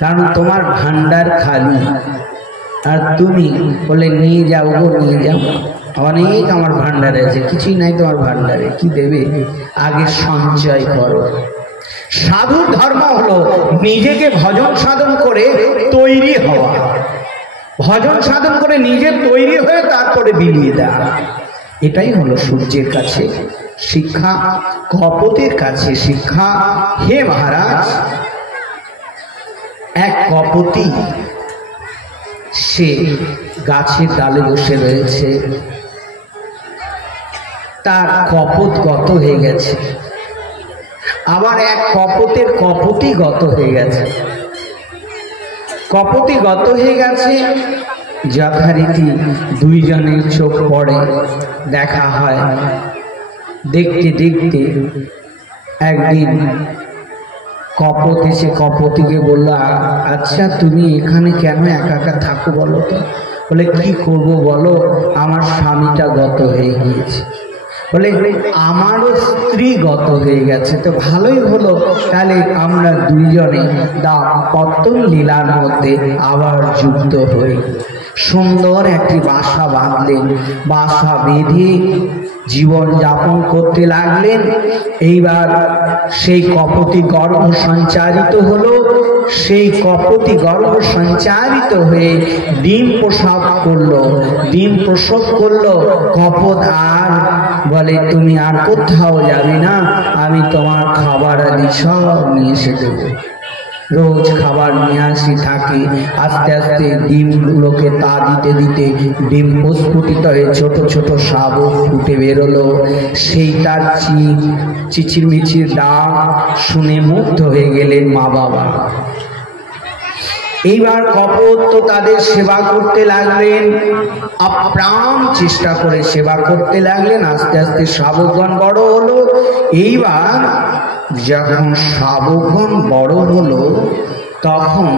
কারণ তোমার ভান্ডার খালি, আর তুমি বলে নিয়ে যাও গো, নিয়ে যাও, অনেক আমার ভান্ডারে আছে, কিছুই নাই তোমার ভান্ডারে, কি দেবে? আগে সঞ্চয় করো। সাধুর ধর্ম হলো নিজেকে ভজন সাধন করে তৈরি হওয়া, ভজন সাধন করে নিজে তৈরি হয়ে তারপরে বিলিয়ে দেওয়া। এটাই হলো সূর্যের কাছে শিক্ষা, কপতের কাছে শিক্ষা। হে মহারাজ, এক কপতি সে গাছের ডালে বসে রয়েছে, তার কপত গত হয়ে গেছে। আবার এক কপতের কপতি গত হয়ে গেছে। কপতি গত হয়ে গেছে, যথারীতি দুইজনের চোখ পড়ে, দেখা হয়। দেখতে দেখতে একদিন কপত এসে কপতিকে বলল, আচ্ছা তুমি এখানে কেন একা একা থাকো বলো তো? বলে কি করব বলো, আমার স্বামীটা গত হয়ে গিয়েছে। বলে আমারও স্ত্রী গত হয়ে গেছে। তো ভালোই হলো, তাহলে আমরা দুইজনে দাম্পত্য লীলার মধ্যে আবার যুক্ত হই। সুন্দর একটি বাসা বাঁধলেন, বাসা বেঁধে জীবন যাপন করতে লাগলেন। এইবার সেই কপতি গর্ভ সঞ্চারিত হলো। সেই কপতি গর্ভ সঞ্চারিত হয়ে ডিম প্রসব করলো। ডিম প্রসব করলো। কপত আর বলে তুমি আর কোথাও যাবে না, আমি তোমার খাবার আদি সব নিয়ে এসে দেবো। রোজ খাবার নিয়ে আসি থাকে। আস্তে আস্তে ডিমগুলোকে তা দিতে দিতে ডিম প্রস্ফুটিত হয়ে ছোট ছোট শাবক ফুটে বেরোলো। সেই তার চিচিরমিচির ডাক শুনে মুগ্ধ হয়ে গেলেন মা বাবা। এইবার কপত তো তাদের সেবা করতে লাগলেন, আপ্রাণ চেষ্টা করে সেবা করতে লাগলেন। আস্তে আস্তে শাবকগণ বড় হলো। এইবার যখন শাবকগণ বড় হলো তখন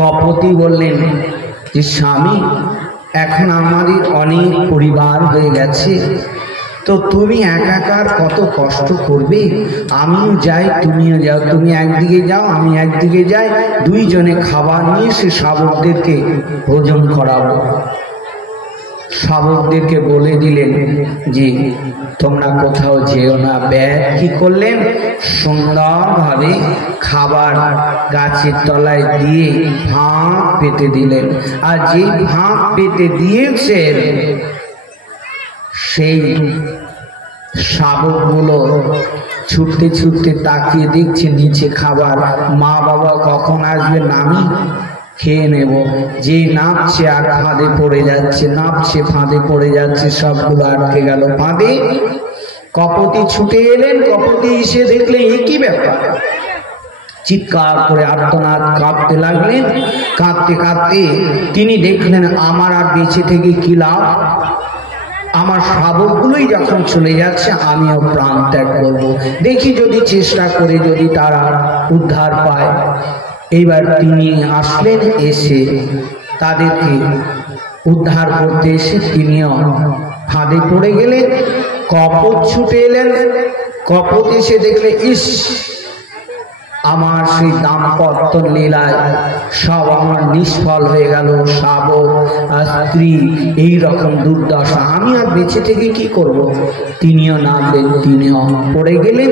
কপতি বললেন যে স্বামী, এখন আমাদের অনেক পরিবার হয়ে গেছে, তো তুমি একাকার কত কষ্ট করবে? আমিও যাই, তুমিও যাও। তুমি একদিকে যাও, আমি একদিকে যাই, দুইজনে খাবার নিয়ে সে শাবকদেরকে ভোজন করাবো। শাবকদেরকে বলে দিলেন যে তোমরা কোথাও যেও না। ব্যাগ কি করলেন? সুন্দরভাবে খাবার গাছের তলায় দিয়ে ফাঁক পেতে দিলেন। আর যেই ফাঁক পেতে দিয়েছেন, সেই শাবকগুলো ছুটতে ছুটতে তাকিয়ে দেখছে নিচে খাবার। মা বাবা কখন আসবে, নামি খেয়ে নেব। যে নামছে আর ফাঁদে পড়ে যাচ্ছে, নামছে ফাঁদে পড়ে যাচ্ছে, সবগুলো আটকে গেল ফাঁদে। কপতি ছুটে এলেন। কপতি এসে দেখলেন এ কি ব্যাপার, চিৎকার করে আর্তনাদ কাঁদতে লাগলেন। কাঁদতে কাঁদতে তিনি দেখলেন আমার আর বেঁচে থেকে কি লাভ, আমার শাবকগুলোই যখন চলে যাচ্ছে আমিও প্রাণ ত্যাগ করবো। দেখি যদি চেষ্টা করে যদি তারা উদ্ধার পায়। এইবার তিনি আসলেন, এসে তাদেরকে উদ্ধার করতে এসে তিনিও ফাঁদে পড়ে গেলেন। কপত ছুটে এলেন। কপত এসে দেখলে ইস, আমার সেই দাম্পত্য লীলায় সব আমার নিষ্ফল হয়ে গেল, শাবক আর স্ত্রী এই রকম দুর্দশা, আমি আর বেঁচে থেকে কি করব? তিনিও নামলেন, তিনিও পড়ে গেলেন।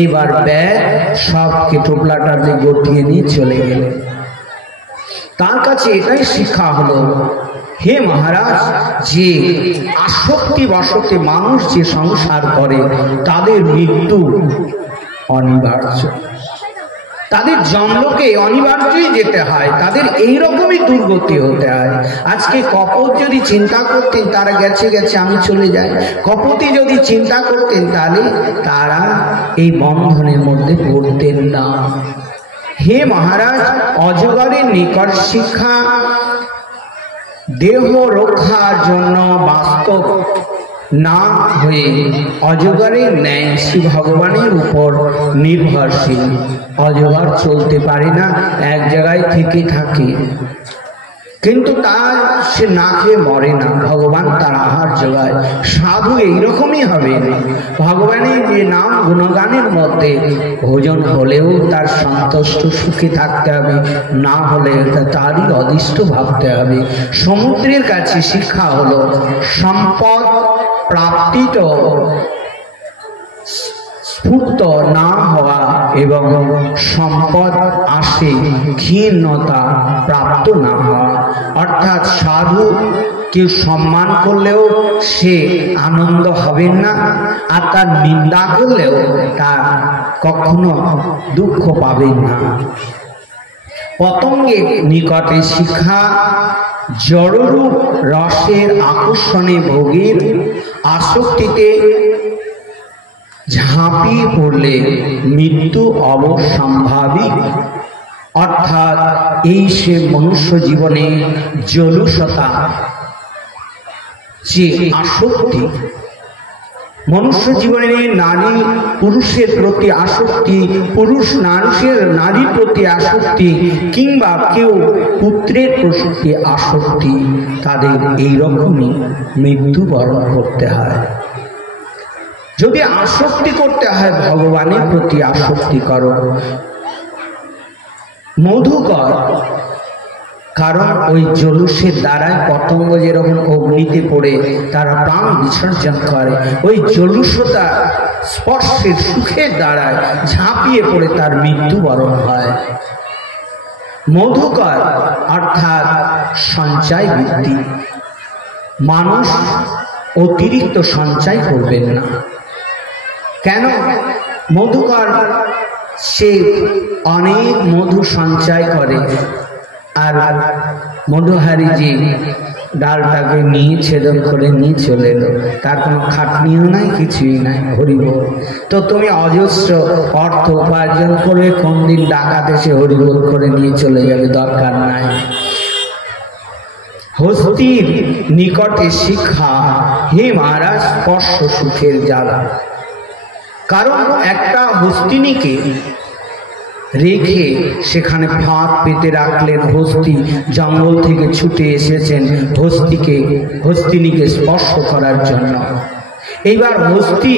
এইবার ব্যাগ সব কেটোপলাটাতে গঠিয়ে নিয়ে চলে গেলেন। তার কাছে এটাই শিক্ষা হলো, হে মহারাজ, যে আসক্তি বশতে মানুষ যে সংসার করে তাদের মৃত্যু অনিবার্য। তাদের জমলোকে অনিবার্যই যেতে হয়, তাদের এইরকমই দুর্গতি হতে হয়। আজকে কপট যদি চিন্তা করতেন তারা গেছে গেছে আমি চলে যাই, কপতি যদি চিন্তা করতেন তাহলে তারা এই বন্ধনের মধ্যে পড়তেন না। হে মহারাজ, অজগরের নিকট শিক্ষা দেহ রক্ষার জন্য বাস্তব না হয়ে অজগরের ন্যায় শ্রী ভগবানের উপর নির্ভরশীল। অজগর চলতে পারে না, এক জায়গায় থেকে থাকে, কিন্তু তার সে না খেয়ে মরে না, ভগবান তার আহার জোগায়। সাধু এইরকমই হবে, ভগবানের যে নাম গুণগানের মধ্যে ভোজন হলেও তার সন্তুষ্ট সুখে থাকতে হবে, না হলে তারই অদৃষ্ট ভাবতে হবে। সমুদ্রের কাছে শিক্ষা হলো সম্পদ প্রাপ্তিত স্ফূর্ত না হওয়া এবং সম্পদ আসে ক্ষীণতা প্রাপ্ত না হওয়া। অর্থাৎ সাধু কেউ সম্মান করলেও সে আনন্দ হবেন না, আর তার নিন্দা করলেও তার কখনো দুঃখ পাবেন না। পতঙ্গের নিকটে শিক্ষা জড়রূপ রসের আকর্ষণে ভোগের আসক্তিতে ঝাঁপিয়ে পড়লে মৃত্যু অবশ্যম্ভাবী। অর্থাৎ এই সে মনুষ্য জীবনে জলুসতা যে আসক্তি, মনুষ্য জীবনে নারী পুরুষের প্রতি আসক্তি, পুরুষ নারীর প্রতি আসক্তি, কিংবা কেউ পুত্রের প্রতি আসক্তি, তাদের এইরকমই মৃত্যুবরণ করতে হয়। যদি আসক্তি করতে হয় ভগবানের প্রতি আসক্তি করো, মধুকর। কারণ ওই জলুসের দ্বারায় পতঙ্গ যেরকম অগ্নিতে পড়ে তারা প্রাণ বিসর্জন করে, ওই জলুসতা স্পর্শের সুখের দ্বারায় ঝাঁপিয়ে পড়ে তার মৃত্যুবরণ হয়। মধুকর অর্থাৎ সঞ্চয় বৃদ্ধি, মানুষ অতিরিক্ত সঞ্চয় করবেন না। কেন? মধুকর সে অনেক মধু সঞ্চয় করে, আর মধুহারি যে ডালটাকে নিয়ে ছেদন করে নিয়ে চলে এলো, তার কোনো খাটনিও নাই, কিছুই নাই, হরিবোল। তো তুমি অজস্র অর্থ উপার্জন করে কোন দিন ডাকাত এসে হরিবোল করে নিয়ে চলে যাবে, দরকার নাই। হস্তির নিকটে শিক্ষা হে মহারাজ স্পর্শ সুখের জ্বালা। কারণ একটা হস্তিনীকে রেখে সেখানে ফাঁদ পেতে রাখলেন, হস্তি জঙ্গল থেকে ছুটে এসেছেন হস্তিনীকে স্পর্শ করার জন্য। এইবার হস্তি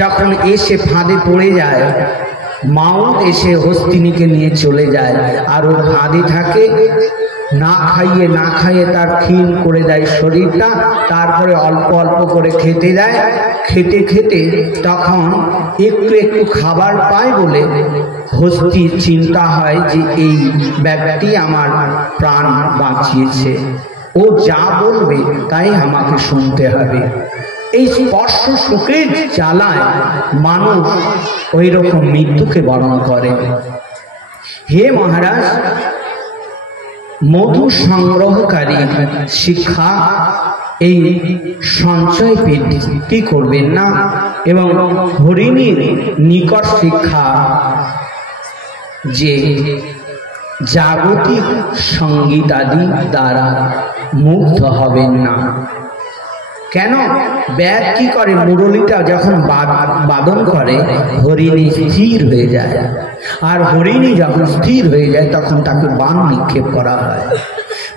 যখন এসে ফাঁদে পড়ে যায়, মাউত এসে হস্তিনীকে নিয়ে চলে যায়, আর ও ফাঁদে থাকে, না খাইয়ে তার ক্ষীণ করে দেয় শরীরটা, তারপরে অল্প অল্প করে খেতে দেয়। খেতে খেতে তখন একটু একটু খাবার পায় বলে হস্তির চিন্তা হয় যে এই ব্যক্তি আমার প্রাণ বাঁচিয়েছে, ও যা বলবে তাই আমাকে শুনতে হবে। এই স্পর্শ সুখের জ্বালায় মানুষ ওই রকম মৃত্যুকে বরণ করে। হে মহারাজ, মধু সংগ্রহকারী শিক্ষা এই সঞ্চয় বৃদ্ধি করবেন না, এবং হরিণীর নিকট শিক্ষা যে জাগতিক সঙ্গীতাদি দ্বারা মুগ্ধ হবেন না। কেন? ব্যাগ কি করে, মুরলীটা যখন বাদন করে হরিণী স্থির হয়ে যায়, আর হরিণী যখন স্থির হয়ে যায় তখন তাকে বাণ নিক্ষেপ করা হয়।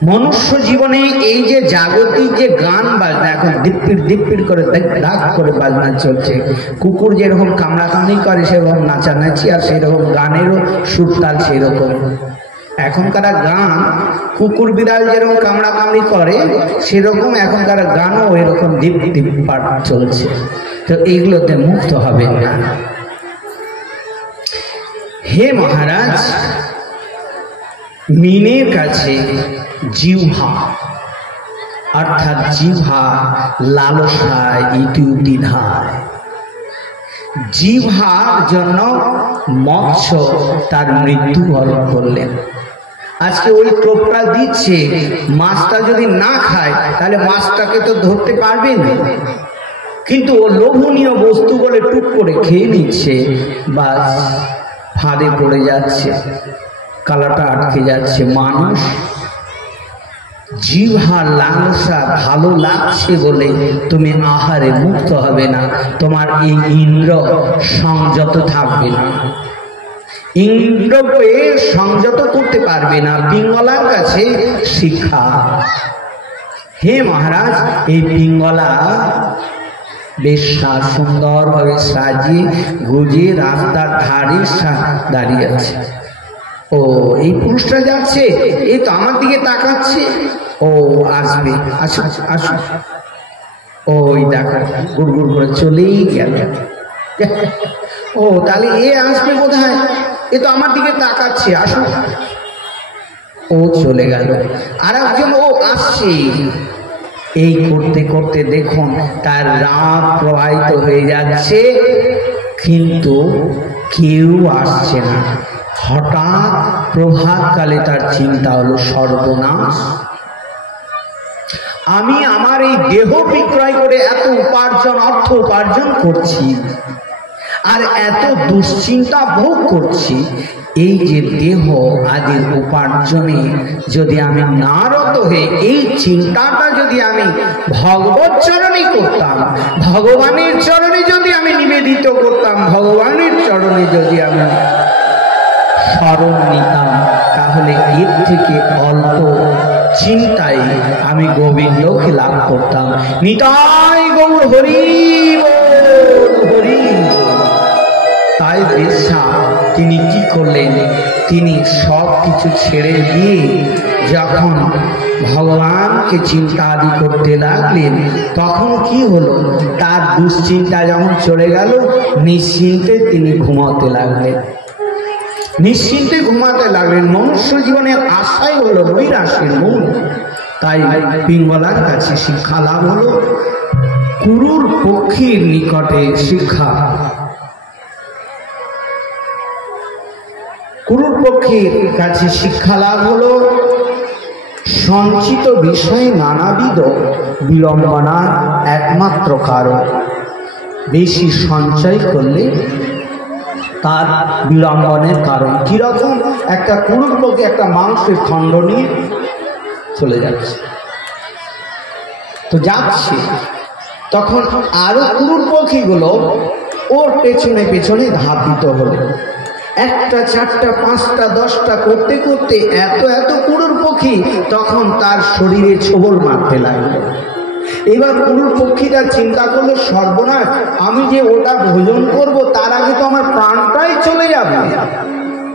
মনুষ্য জীবনে এই যে জাগতিক যে গান বাজনা, এখন দিপ্পির দিপ্পির করে ধাক করে বাজনা চলছে, কুকুর যেরকম কামড়াকামড়ি করে সেরকম নাচানাচি, আর সেরকম গানেরও সুরতাল সেরকম। এখনকার গান কুকুর বিড়াল যেরকম কামড়াকামড়ি করে সেরকম এখনকার গানও এরকম দিপ দিপ পাঠ চলছে। তো এইগুলোতে মুক্ত হবেন না। হে মহারাজ, মিনের কাছে জিহ্বা অর্থাৎ জিহ্বা লালসায় ইতি দ্বিধায়, জিহ্বার জন্য মৎস্য তার মৃত্যুবরণ করলেন। আজকে ওই টোপটা দিচ্ছে, মাছটা যদি না খায় তাহলে মাছটাকে তো ধরতে পারবে না, কিন্তু ও লোভনীয় বস্তু বলে টুক করে খেয়ে নিচ্ছে, বাস ফাঁদে পড়ে যাচ্ছে, কালাটা আটকে যাচ্ছে। মানুষ জিহ্বার লালসা ভালো লাগছে বলে তুমি আহারে মুক্ত হবে না, তোমার এই ইন্দ্র সংযত থাকবে না, ইন্দ্রকে সংযত করতে পারবে না। পিঙ্গলার কাছে শিক্ষা। হে মহারাজ, এই পিঙ্গলা বেশ সুন্দরভাবে সাজিয়ে গুজিয়ে রাস্তার ধারে দাঁড়িয়ে আছে। ও এই পুরুষটা যাচ্ছে, এই তো আমার দিকে তাকাচ্ছে, ও আসবে, আসুন আসুন। ওই দেখো গুড় গুড় করে চলেই গেল। ও তাহলে এ আসবে বোধহয়, এ তো আমার দিকে তাকাচ্ছে, আসুন। ও চলে গেল। আর একজন ও আসছে। এই করতে করতে দেখুন তার রাত প্রবাহিত হয়ে যাচ্ছে, কিন্তু কেউ আসছে না। হঠাৎ প্রভাতকালে তার চিন্তা হলো, সর্বনাশ, আমি আমার এই দেহ বিক্রয় করে এত অর্থ উপার্জন করছি আর এত দুশ্চিন্তা ভোগ করছি, এই যে দেহ আদির উপার্জনে যদি আমি না রত হয়ে এই চিন্তাটা যদি আমি ভগবত চরণে করতাম, ভগবানের চরণে যদি আমি নিবেদিত করতাম, ভগবানের চরণে যদি আমি স্মরণ নিতাম, তাহলে এর থেকে অল্প চিন্তায় আমি গোবিন্দকে লাভ করতাম। নিতাই গৌর হরি হরি। তাই বেশ্যা তিনি কি করলেন, তিনি সব কিছু ছেড়ে দিয়ে যখন ভগবানকে চিন্তা আদি করতে লাগলেন, তখন কি হলো, তার দুশ্চিন্তা যখন চলে গেল, নিশ্চিন্তে তিনি ঘুমাতে লাগলেন, নিশ্চিন্তে ঘুমাতে লাগলেন। মনুষ্য জীবনের আশাই হলো নৈরাশ্যের মূল। তাই পিঙ্গলার কাছে শিক্ষা লাভ হলো, কুরুর পক্ষীর নিকটে শিক্ষা। কুরুর পক্ষীর কাছে শিক্ষা লাভ হলো, সঞ্চিত বিষয়ে নানাবিধ বিড়ম্বনার একমাত্র কারণ। বেশি সঞ্চয় করলে তার বিড়ম্বনের কারণ কিরকম, একটা কুরুর পক্ষে একটা মাংসের খণ্ড নিয়ে চলে যাচ্ছে, তো যাচ্ছে, তখন আরো কুরুর পক্ষীগুলো ওর পেছনে পেছনে ধাপিত হলো। একটা, চারটা, পাঁচটা, 10টা করতে করতে এত এত কুরুর পক্ষী তখন তার শরীরে ছোবল মারতে লাগলো। এবার কুরুর পক্ষীটা চিন্তা করলো, সর্বনাশ, আমি যে ওটা ভোজন করব তার আগে তো আমার প্রাণটাই চলে যাবে।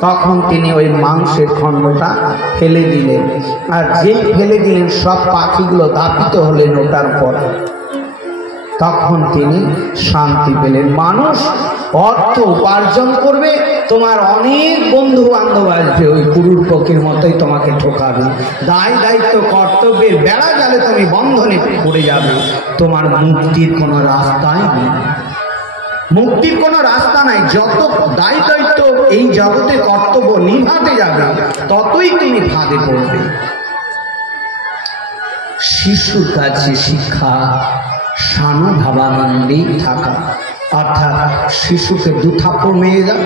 তখন তিনি ওই মাংসের খণ্ডটা ফেলে দিলেন, আর যেই ফেলে দিলেন সব পাখিগুলো ধাপিত হলেন ওটার পর। তখন তিনি শান্তি পেলেন। মানুষ অর্থ উপার্জন করবে, তোমার অনেক বন্ধু বান্ধব আসবে, ওই কুরুর পক্ষীর মতোই তোমাকে ঠকাবে। দায় দায়িত্ব কর্তব্যের বেড়া জালে তুমি বন্ধনে পড়ে যাবে, তোমার মুক্তির কোনো রাস্তাই নেই, মুক্তির কোনো রাস্তা নাই। যত দায় দায়িত্ব এই জগতে কর্তব্য নিভাতে যাবে, ততই তুমি ফাঁদে পড়বে। শিশুর কাছে শিক্ষা সানুভাবানন্দে থাকা, অর্থাৎ শিশুকে 2 থাপ্পড় মেরে দাও,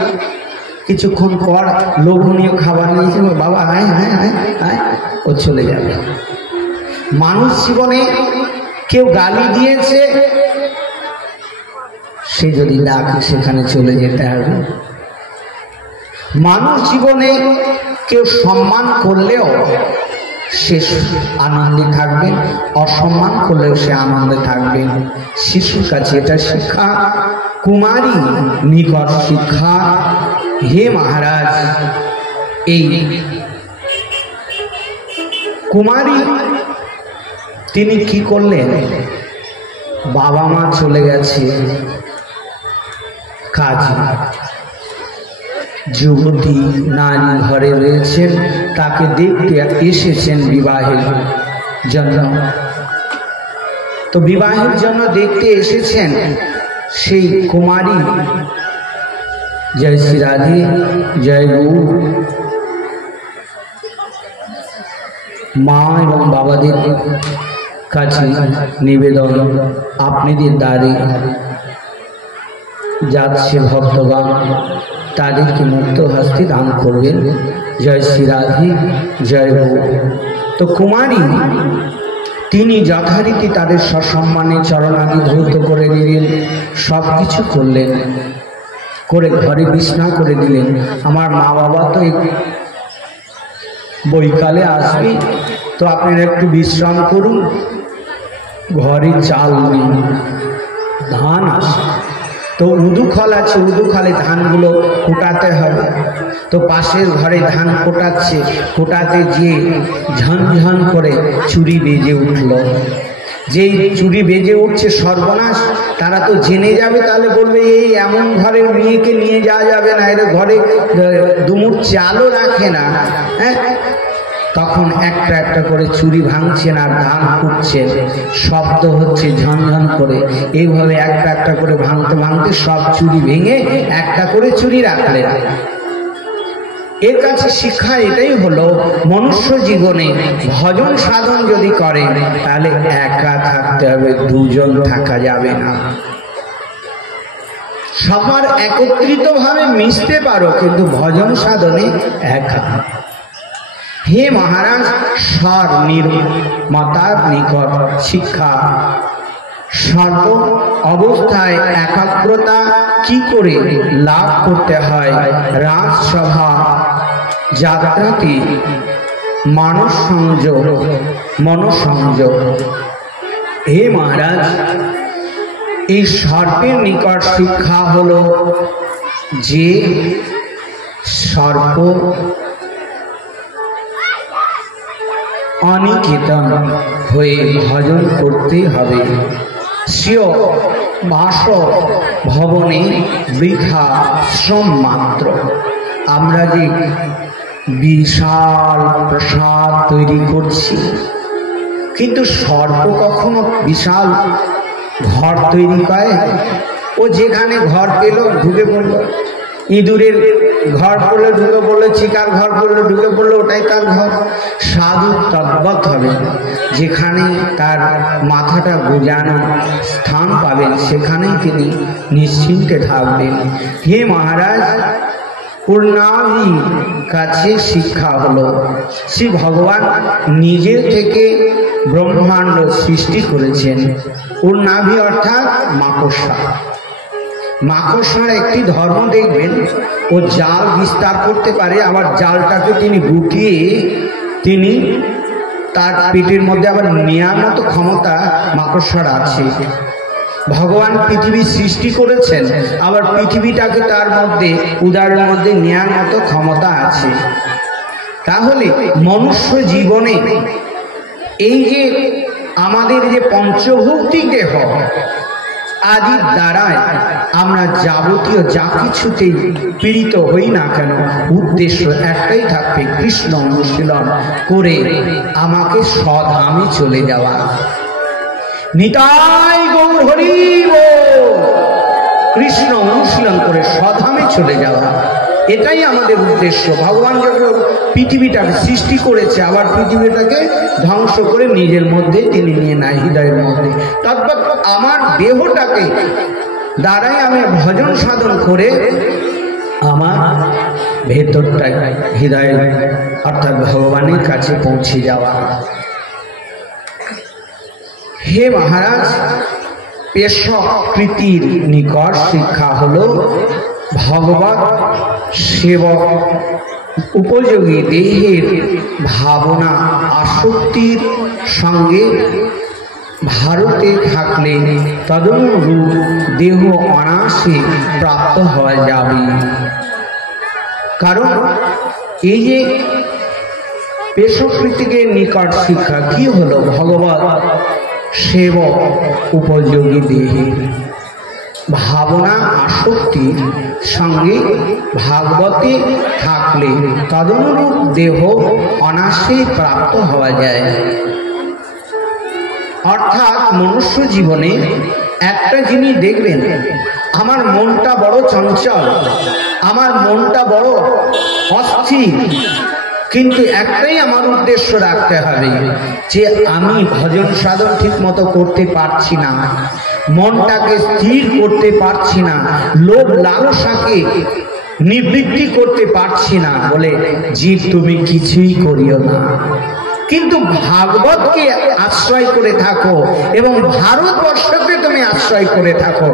কিছুক্ষণ পর লোভনীয় খাবার নিয়েছে, বাবা আয় আয় আয় আয়, ও চলে যাবে। মানুষ জীবনে কেউ গালি দিয়েছে, সে যদি ডাকে সেখানে চলে যেতে হবে। মানুষ জীবনে কেউ সম্মান করলেও সে আনন্দে থাকবে, অসম্মান করলেও সে আনন্দে থাকবে। শিশুর কাছে এটা শিক্ষা, কুমারী নিকট শিক্ষা। হে মহারাজ, এই কুমারী তিনি কি করলেন, বাবা মা চলে গেছে কাজে, যুবতী নারী ঘরে রয়েছেন, তাকে দেখতে এসেছেন বিবাহের জন্য। তো বিবাহের জন্য দেখতে এসেছেন, সেই কুমারী জয় শ্রী রাধে জয় গৌর মা এবং বাবাদের কাছে নিবেদন, আপনাদের দ্বারে যাচ্ছে ভক্তগণ তাদেরকে মুক্ত হস্তে দান করবেন। জয় শ্রী রাধে জয় গৌর। তো কুমারী তিনি যথারীতি তাদের সসম্মানে চরণাদি ধৌত করে নিলেন, সব কিছু করলেন, করে ঘরে বিছনা করে দিলেন। আমার মা বাবা তো বৈকালে আসবে, তো আপনারা একটু বিশ্রাম করুন, ঘরে চাল নেই, ধান আসে, তো উদুখল আছে, উদুখলে ধানগুলো কোটাতে হবে। তো পাশের ঘরে ধান কোটাচ্ছে, কোটাতে গিয়ে ঝনঝন করে চুরি বেজে উঠল। যেই চুরি বেজে উঠছে সর্বনাশ, তারা তো জেনে যাবে, তাহলে বলবে এই এমন ঘরের মেয়েকে নিয়ে যাওয়া যাবে না, এর ঘরে দুমুঠ চালও রাখে না। হ্যাঁ, তখন একটা একটা করে চুরি ভাঙছেন আর ধান কুটছেন, শব্দ হচ্ছে ঝনঝন করে। এইভাবে একটা একটা করে ভাঙতে ভাঙতে সব চুরি ভেঙে একটা করে চুরি রাখলেন। এর কাছে শিক্ষা এটাই হলো, মনুষ্য জীবনে ভজন সাধন যদি করেন তাহলে একা থাকতে হবে, দুজন থাকা যাবে না। সবার একত্রিতভাবে মিশতে পারো, কিন্তু ভজন সাধনে একা। হে মহারাজ, স্বর নির্মাতার নিকট শিক্ষা, সর্ব অবস্থায় একাগ্রতা কি করে লাভ করতে হয়। রাজসভা যাত্রাতে মনসংযোগ। হে মহারাজ, এই সর্পের নিকট শিক্ষা হলো যে সর্প অনিকেতন হয়ে ভজন করতে হবে। স্বীয় বাস ভবনে বৃথা শ্রম মাত্র। আমরা যে বিশাল প্রসাদ তৈরি করছি, কিন্তু সর্প কখনো বিশাল ঘর তৈরি করে? ও যেখানে ঘর পেল ঢুকে পড়ল, ইঁদুরের ঘর পড়লে ঢুকে পড়লো, চিকার ঘর পড়লে ঢুকে পড়লো, ওটাই তার ঘর। সাধু তদ্বৎ হবে, যেখানে তার মাথাটা গোজানো স্থান পাবেন সেখানেই তিনি নিশ্চিন্তে থাকবেন। হে মহারাজ, পূর্ণাভি কাছে শিক্ষা হলো, শ্রী ভগবান নিজের থেকে ব্রহ্মাণ্ড সৃষ্টি করেছেন। পূর্ণাভি অর্থাৎ মাকড়সা। মাকড়সার একটি ধর্ম দেখবেন, ও জাল বিস্তার করতে পারে, আবার জালটাকে তিনি গুটিয়ে তিনি তার পেটের মধ্যে আবার নেওয়ার মতো ক্ষমতা মাকড়সার আছে। ভগবান পৃথিবী সৃষ্টি করেছেন, আবার পৃথিবীটাকে তার মধ্যে উদারের মধ্যে নেওয়ার মতো ক্ষমতা আছে। তাহলে মনুষ্য জীবনে এই যে আমাদের যে পঞ্চভৌতিক দেহ আদির দ্বারায় আমরা যাবতীয় যা কিছুতেই পীড়িত হই না কেন, উদ্দেশ্য একটাই থাকবে, কৃষ্ণ অনুশীলন করে আমাকে স্বধামে চলে যাওয়া। নিতাই গৌর হরি বল। কৃষ্ণ অনুশীলন করে স্বধামে চলে যাওয়া, এটাই আমাদের উদ্দেশ্য। ভগবান যখন পৃথিবীটাকে সৃষ্টি করেছে, আবার পৃথিবীটাকে ধ্বংস করে নিজের মধ্যে তিনি নিয়ে নেয়, হৃদয়ের মধ্যে। তদ্বৎ আমার দেহটাকে দ্বারাই আমি ভজন সাধন করে আমার ভেতরটা হৃদয় অর্থাৎ ভগবানের কাছে পৌঁছে যাওয়া। হে মহারাজ, পেশকৃতির নিকট শিক্ষা হলো ভগবৎ সেবক উপযোগী দেহের ভাবনা আসক্তির সঙ্গে ভারতে থাকলে তদনুরূপ দেহ অনায়াসে প্রাপ্ত হওয়া যাবে। কারণ এই যে পেশকৃতিকে নিকট শিক্ষা কি হলো, ভগবৎ সেবক উপযোগী দেহের ভাবনা আসক্তির সঙ্গে ভাগবতে থাকলে তদনুরূপ দেহ অনায়াসেই প্রাপ্ত হওয়া যায়। অর্থাৎ মনুষ্য জীবনে একটা জিনিস দেখবেন, আমার মনটা বড় চঞ্চল, আমার মনটা বড় অস্থির, কিন্তু একটাই আমার উদ্দেশ্য রাখতে হবে যে আমি ভজন সাধন ঠিক মতো করতে পারছি না, মনটাকে স্থির করতে পারছি না, লোভ লালসাকে নিবৃত্তি করতে পারছি না বলে জীব তুমি কিছুই করিও না। কিন্তু ভাগবতকে আশ্রয় করে থাকো এবং ভারতবর্ষকে তুমি আশ্রয় করে থাকো,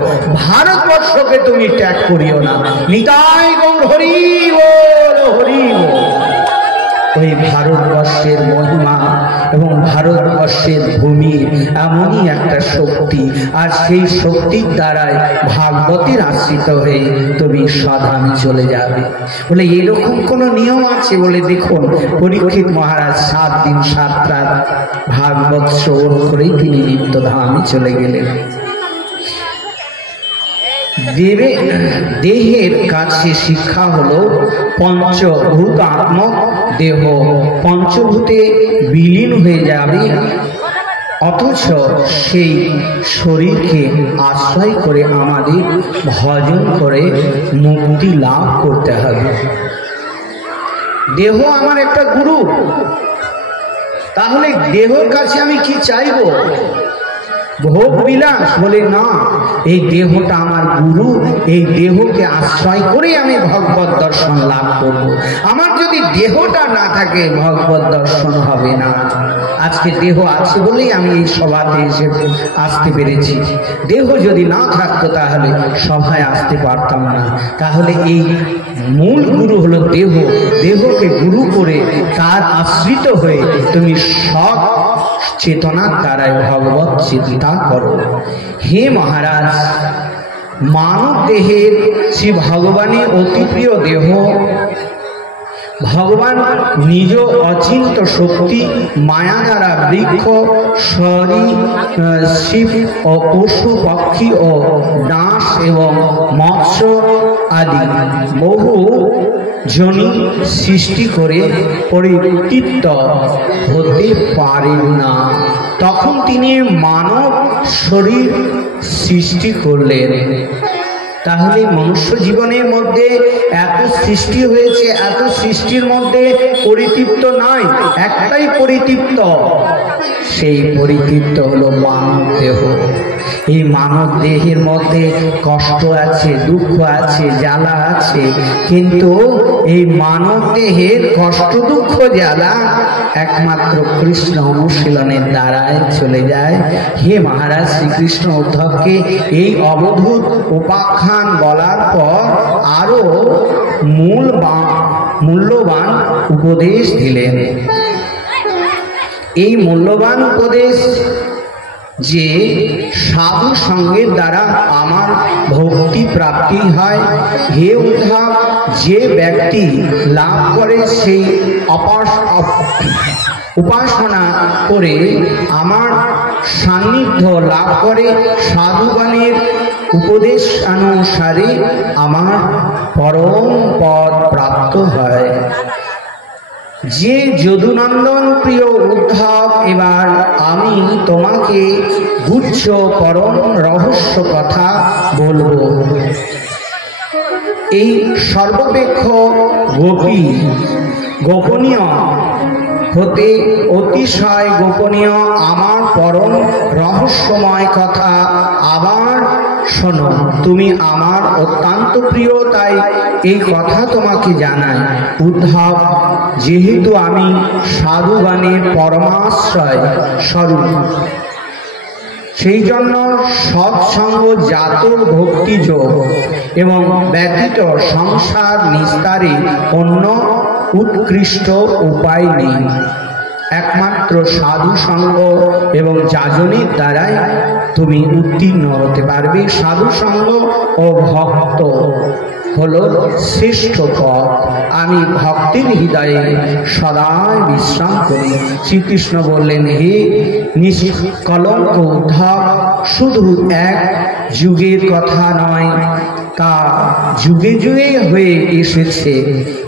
ভারতবর্ষকে তুমি ত্যাগ করিও না। নিতাই গৌর হরি বল, হরি বল। ওই ভারতবর্ষের মহিমা এবং ভারতবর্ষের ভূমি এমনই একটা শক্তি, আর সেই শক্তির দ্বারাই ভাগবতের আশ্রিত হয়ে তুমি সধামে চলে যাবে। বলে এরকম কোনো নিয়ম আছে? বলে দেখুন, পরীক্ষিত মহারাজ 7 দিন 7 রাত ভাগবত শ্রবণ করেই তিনি নিত্যধামে চলে গেলেন। দেহের কাছে শিক্ষা হলো পঞ্চভূতাত্মক দেহ, পঞ্চভূতে বিলীন হয়ে যাবে, অথচ সেই শরীরকে আশ্রয় করে আমাদের ভজন করে মুক্তি লাভ করতে হবে। দেহ আমার একটা গুরু, তাহলে দেহর কাছে আমি কি চাইবো? ভোগ বিলাস? বলে না, এই দেহটা আমার গুরু, এই দেহকে আশ্রয় করে আমি ভগবত দর্শন লাভ করব। আমার যদি দেহটা না থাকে ভগবত দর্শন হবে না। আজকে দেহ আছে বলেই আমি এই সভাতে এসে আসতে পেরেছি, দেহ যদি না থাকতো তাহলে সভায় আসতে পারতাম না। তাহলে এই মূল গুরু হলো দেহ, দেহকে গুরু করে তার আশ্রিত হয়ে তুমি সব চেতনার দ্বারায় ভগবত চিন্তা করো। হে মহারাজ, মানব দেহের শ্রী ভগবানের অতি প্রিয় দেহ, ভগবান নিজ অচিন্ত শক্তি মায়া দ্বারা বৃক্ষ, সরীসৃপ ও পশু পক্ষী ও ডাঁশ এবং মৎস্য আদি বহু জনি সৃষ্টি করে পরিতৃপ্ত হতে পারেন না। তখন তিনি মানব শরীর সৃষ্টি করলেন। তাহলে মনুষ্য জীবনের মধ্যে এত সৃষ্টি হয়েছে, এত সৃষ্টির মধ্যে পরিতৃপ্ত নয়, একটাই পরিতৃপ্ত, সেই পরিতৃপ্ত হলো মানব দেহ। এই মানব দেহের মধ্যে কষ্ট আছে, দুঃখ আছে, জ্বালা আছে, কিন্তু এই মানব দেহের কষ্ট দুঃখ জ্বালা একমাত্র কৃষ্ণ অনুশীলনের দ্বারাই চলে যায়। হে মহারাজ, শ্রীকৃষ্ণ উদ্ধবকে এই অবধূত উপাখ্যান বলার পর আরো মূল্যবান উপদেশ দিলেন। এই মূল্যবান উপদেশ যে সাধু সঙ্গের দ্বারা আমার ভক্তি প্রাপ্তি হয়। হে উদ্ধব, যে ব্যক্তি লাভ করে সেই উপাসনা করে আমার সান্নিধ্য লাভ করে, সাধুগণের উপদেশ অনুসারে আমার পরম পদ প্রাপ্ত হয়। যে যদুনন্দন প্রিয় উদ্ধব, এবার আমি তোমাকে গুচ্ছ পরম রহস্য কথা বলবো। এই সর্বাপেক্ষ গোপনীয় হতে অতিশয় গোপনীয় আমার পরম রহস্যময় কথা আবার শোনো। তুমি আমার অত্যন্ত প্রিয়, তাই এই কথা তোমাকে জানাই। উদ্ধব, যেহেতু আমি সাধুগণের পরমাশ্রয় স্বরূপ, সেই জন্য সৎসঙ্গ জাত ভক্তিযোগ এবং ব্যতীত সংসার নিস্তারে অন্য উৎকৃষ্ট উপায় নেই। একমাত্র সাধু সঙ্গ এবং যাজনের দ্বারাই তুমি উত্তীর্ণ হতে পারবে। সাধু সঙ্গ ও ভক্ত হলো শ্রেষ্ঠ পথ। আমি ভক্তের হৃদয়ে সদাই বিশ্রাম করি। শ্রীকৃষ্ণ বললেন, হে নিষ্কলঙ্ক উদ্ধব, শুধু এক যুগের কথা নয়, তা যুগে যুগে হয়ে এসেছে।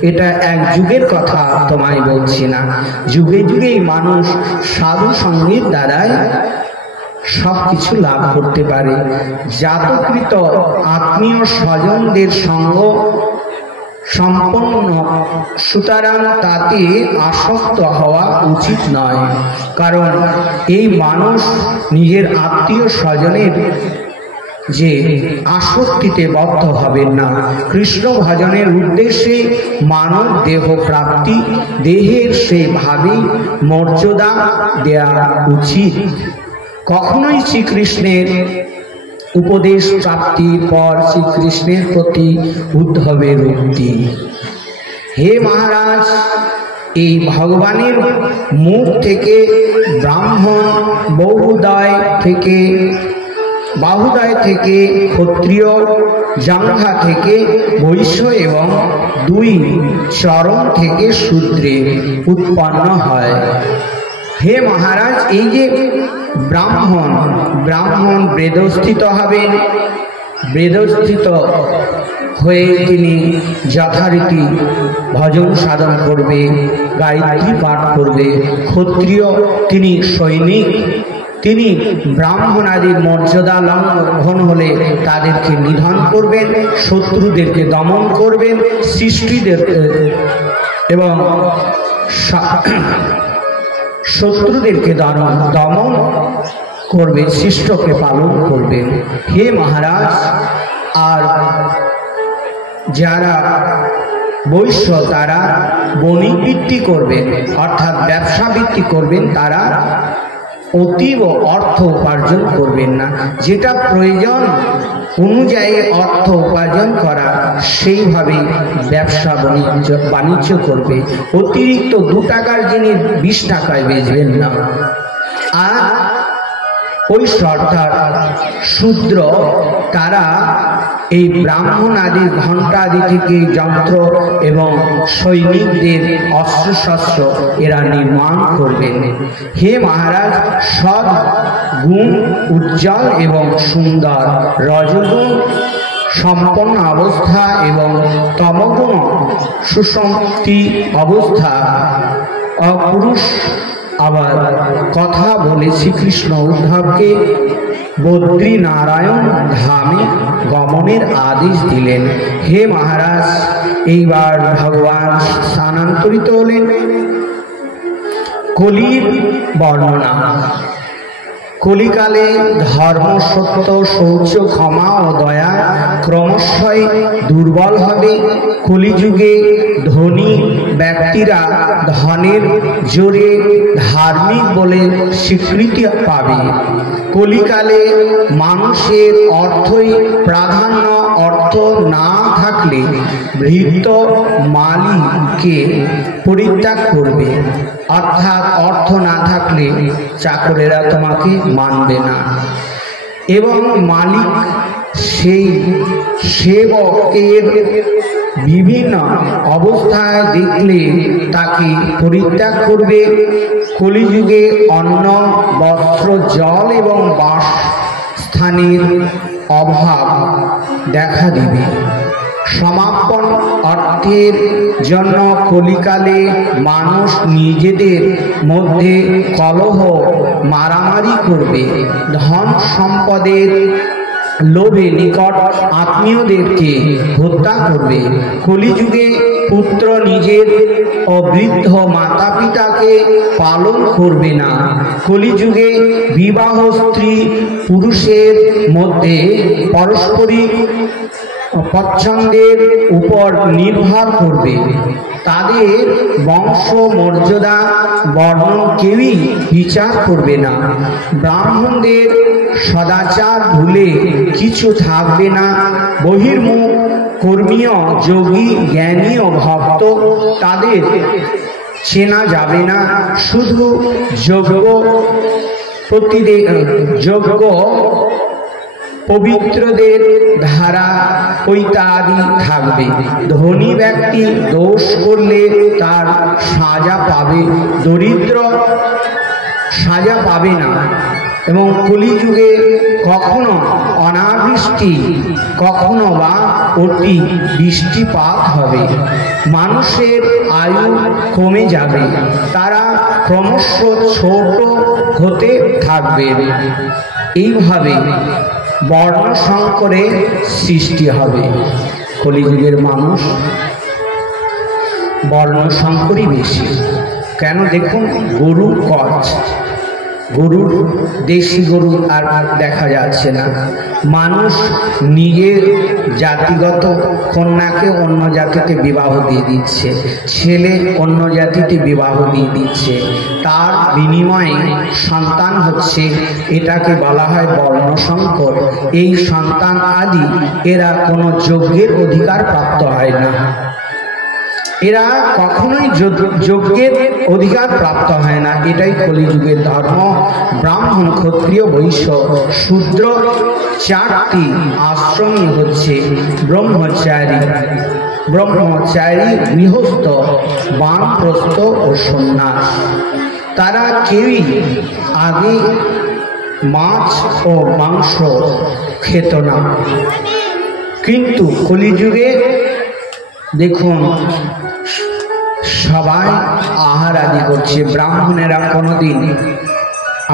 এটা এক যুগের কথা তোমায় বলছি না, যুগে যুগেই মানুষ সাধু সঙ্গীর দ্বারাই সব কিছু লাভ করতে পারে। জাতকৃত আত্মীয় স্বজনদের সঙ্গ সম্পন্ন, সুতরাং তাতে আসক্ত হওয়া উচিত নয়, কারণ এই মানুষ নিজের আত্মীয় স্বজনের যে আসক্তিতে বদ্ধ হবেন না। কৃষ্ণ ভজনের উদ্দেশ্যে মানব দেহ প্রাপ্তি, দেহের সেভাবেই মর্যাদা দেয়া উচিত। কখনোই শ্রীকৃষ্ণের উপদেশ প্রাপ্তির পর শ্রীকৃষ্ণের প্রতি উদ্ধবের উক্তি। হে মহারাজ, এই ভগবানের মুখ থেকে ব্রাহ্মণ, বাহুদয় থেকে ক্ষত্রিয়, জাঙ্ঘা থেকে বৈশ্য এবং দুই চরণ থেকে শূদ্রের উৎপন্ন হয়। হে মহারাজ, এই যে ব্রাহ্মণ বেদস্থিত হবেন, বেদস্থিত হয়ে তিনি যথারীতি ভজন সাধন করবে, গায়ত্রী পাঠ করবে। ক্ষত্রিয় তিনি সৈনিক, তিনি ব্রাহ্মণ আদির মর্যাদা লঙ্ঘন হলে তাদেরকে নিধন করবেন, শত্রুদেরকে দমন করবেন, সৃষ্টিদের এবং শত্রুদেরকে দমন করবে, শিষ্টকে পালন করবেন। হে মহারাজ, আর যারা বৈশ্য তারা বণিক বৃত্তি করবেন, অর্থাৎ ব্যবসা বৃত্তি করবেন, তারা অতীব অর্থ উপার্জন করবেন না। যেটা প্রয়োজন অনুযায়ী অর্থ উপার্জন করা, সেইভাবেই ব্যবসা বাণিজ্য করবে। অতিরিক্ত 2 টাকার জিনিস 20 টাকায় বেচবেন না। আর বৈশ্য অর্থাৎ শূদ্র, তারা এই ব্রাহ্মণ আদির ঘণ্টা আদি থেকে যন্ত্র এবং সৈনিকদের অস্ত্রশস্ত্র এরা নির্মাণ করবেন। হে মহারাজ, সৎ গুণ উজ্জ্বল এবং সুন্দর, রজগুণ সম্পন্ন অবস্থা এবং তমগুণ সুষুপ্তি অবস্থা অপুরুষ। আবার কথা বলে শ্রীকৃষ্ণ উদ্ধবকে বদ্রীনারায়ণ ধামে গমনের আদেশ দিলেন। হে মহারাজ, এইবার ভগবান স্থানান্তরিত হলেন। কলির বর্ণনা। কলিকালে ধর্ম, সত্য, শৌচ, ক্ষমা ও দয়া ক্রমশই দুর্বল হবে। কলিযুগে ধনী ব্যক্তিরা ধনের জোরে ধার্মিক বলে স্বীকৃতি পাবে। কলিকালে মানুষের অর্থই প্রাধান্য, অর্থ না থাকলে ভৃত্য মালিককে পরিত্যাগ করবে, অর্থাৎ অর্থ না থাকলে চাকরেরা তোমাকে মানবে না, এবং মালিক সেই সেবকের বিভিন্ন অবস্থায় দেখলে তাকে পরিত্যাগ করবে। কলিযুগে অন্ন, বস্ত্র, জল এবং বাসস্থানের অভাব দেখা দিবে। সমাপন অর্থের জন্য কলিকালে মানুষ নিজেদের মধ্যে কলহ, মারামারি করবে। ধন সম্পদের লোভে নিকট আত্মীয়দেরকে হত্যা করবে। কলিযুগে পুত্র নিজের অবৃদ্ধ মাতা পিতাকে পালন করবে না। কলিযুগে বিবাহ স্ত্রী পুরুষের মধ্যে পারস্পরিক পছন্দের উপর নির্ভর করবে। তাদের বংশ মর্যাদা বর্ণন কেউই বিচার করবে না। ব্রাহ্মণদের সদাচার ভুলে কিছু থাকবে না। বহির্মুখ কর্মীয়, যোগী, জ্ঞানী ও ভক্ত তাদের চেনা যাবে না। শুধু যোগ্য পবিত্রদের ধারা পৈতা আদি থাকবে। ধনী ব্যক্তি দোষ করলে তার সাজা পাবে, দরিদ্র সাজা পাবে না। এবং কলিযুগে কখনো অনাবৃষ্টি, কখনো বা অতি বৃষ্টিপাত হবে। মানুষের আয়ু কমে যাবে, তারা ক্রমশ ছোট হতে থাকবে। এইভাবে বর্ণ সংকরের সৃষ্টি হবে। কলিযুগের মানুষ বর্ণ সংকরই বেশি। কেন দেখুন, গরু কচ, গরুর দেশি গরু আর দেখা যাচ্ছে না। মানুষ নিজের জাতিগত কন্যাকে অন্য জাতিতে বিবাহ দিয়ে দিচ্ছে, ছেলে অন্য জাতিতে বিবাহ দিয়ে দিচ্ছে, তার বিনিময়ে সন্তান হচ্ছে। এটাকে বলা হয় বর্ণসংকর। এই সন্তান আদি এরা কোনো যজ্ঞের অধিকার প্রাপ্ত হয় না, এরা কখনোই যজ্ঞের অধিকার প্রাপ্ত হয় না। এটাই কলিযুগের ধর্ম। ব্রাহ্মণ, ক্ষত্রিয়, বৈশ্য, শূদ্র চারটি আশ্রমই হচ্ছে ব্রহ্মচারী, গৃহস্থ, বানপ্রস্থ ও সন্ন্যাস। তারা কেউই আগে মাছ ও মাংস খেত না। কিন্তু কলিযুগে দেখুন সবাই আহার আদি করছে। ব্রাহ্মণেরা কোনোদিন,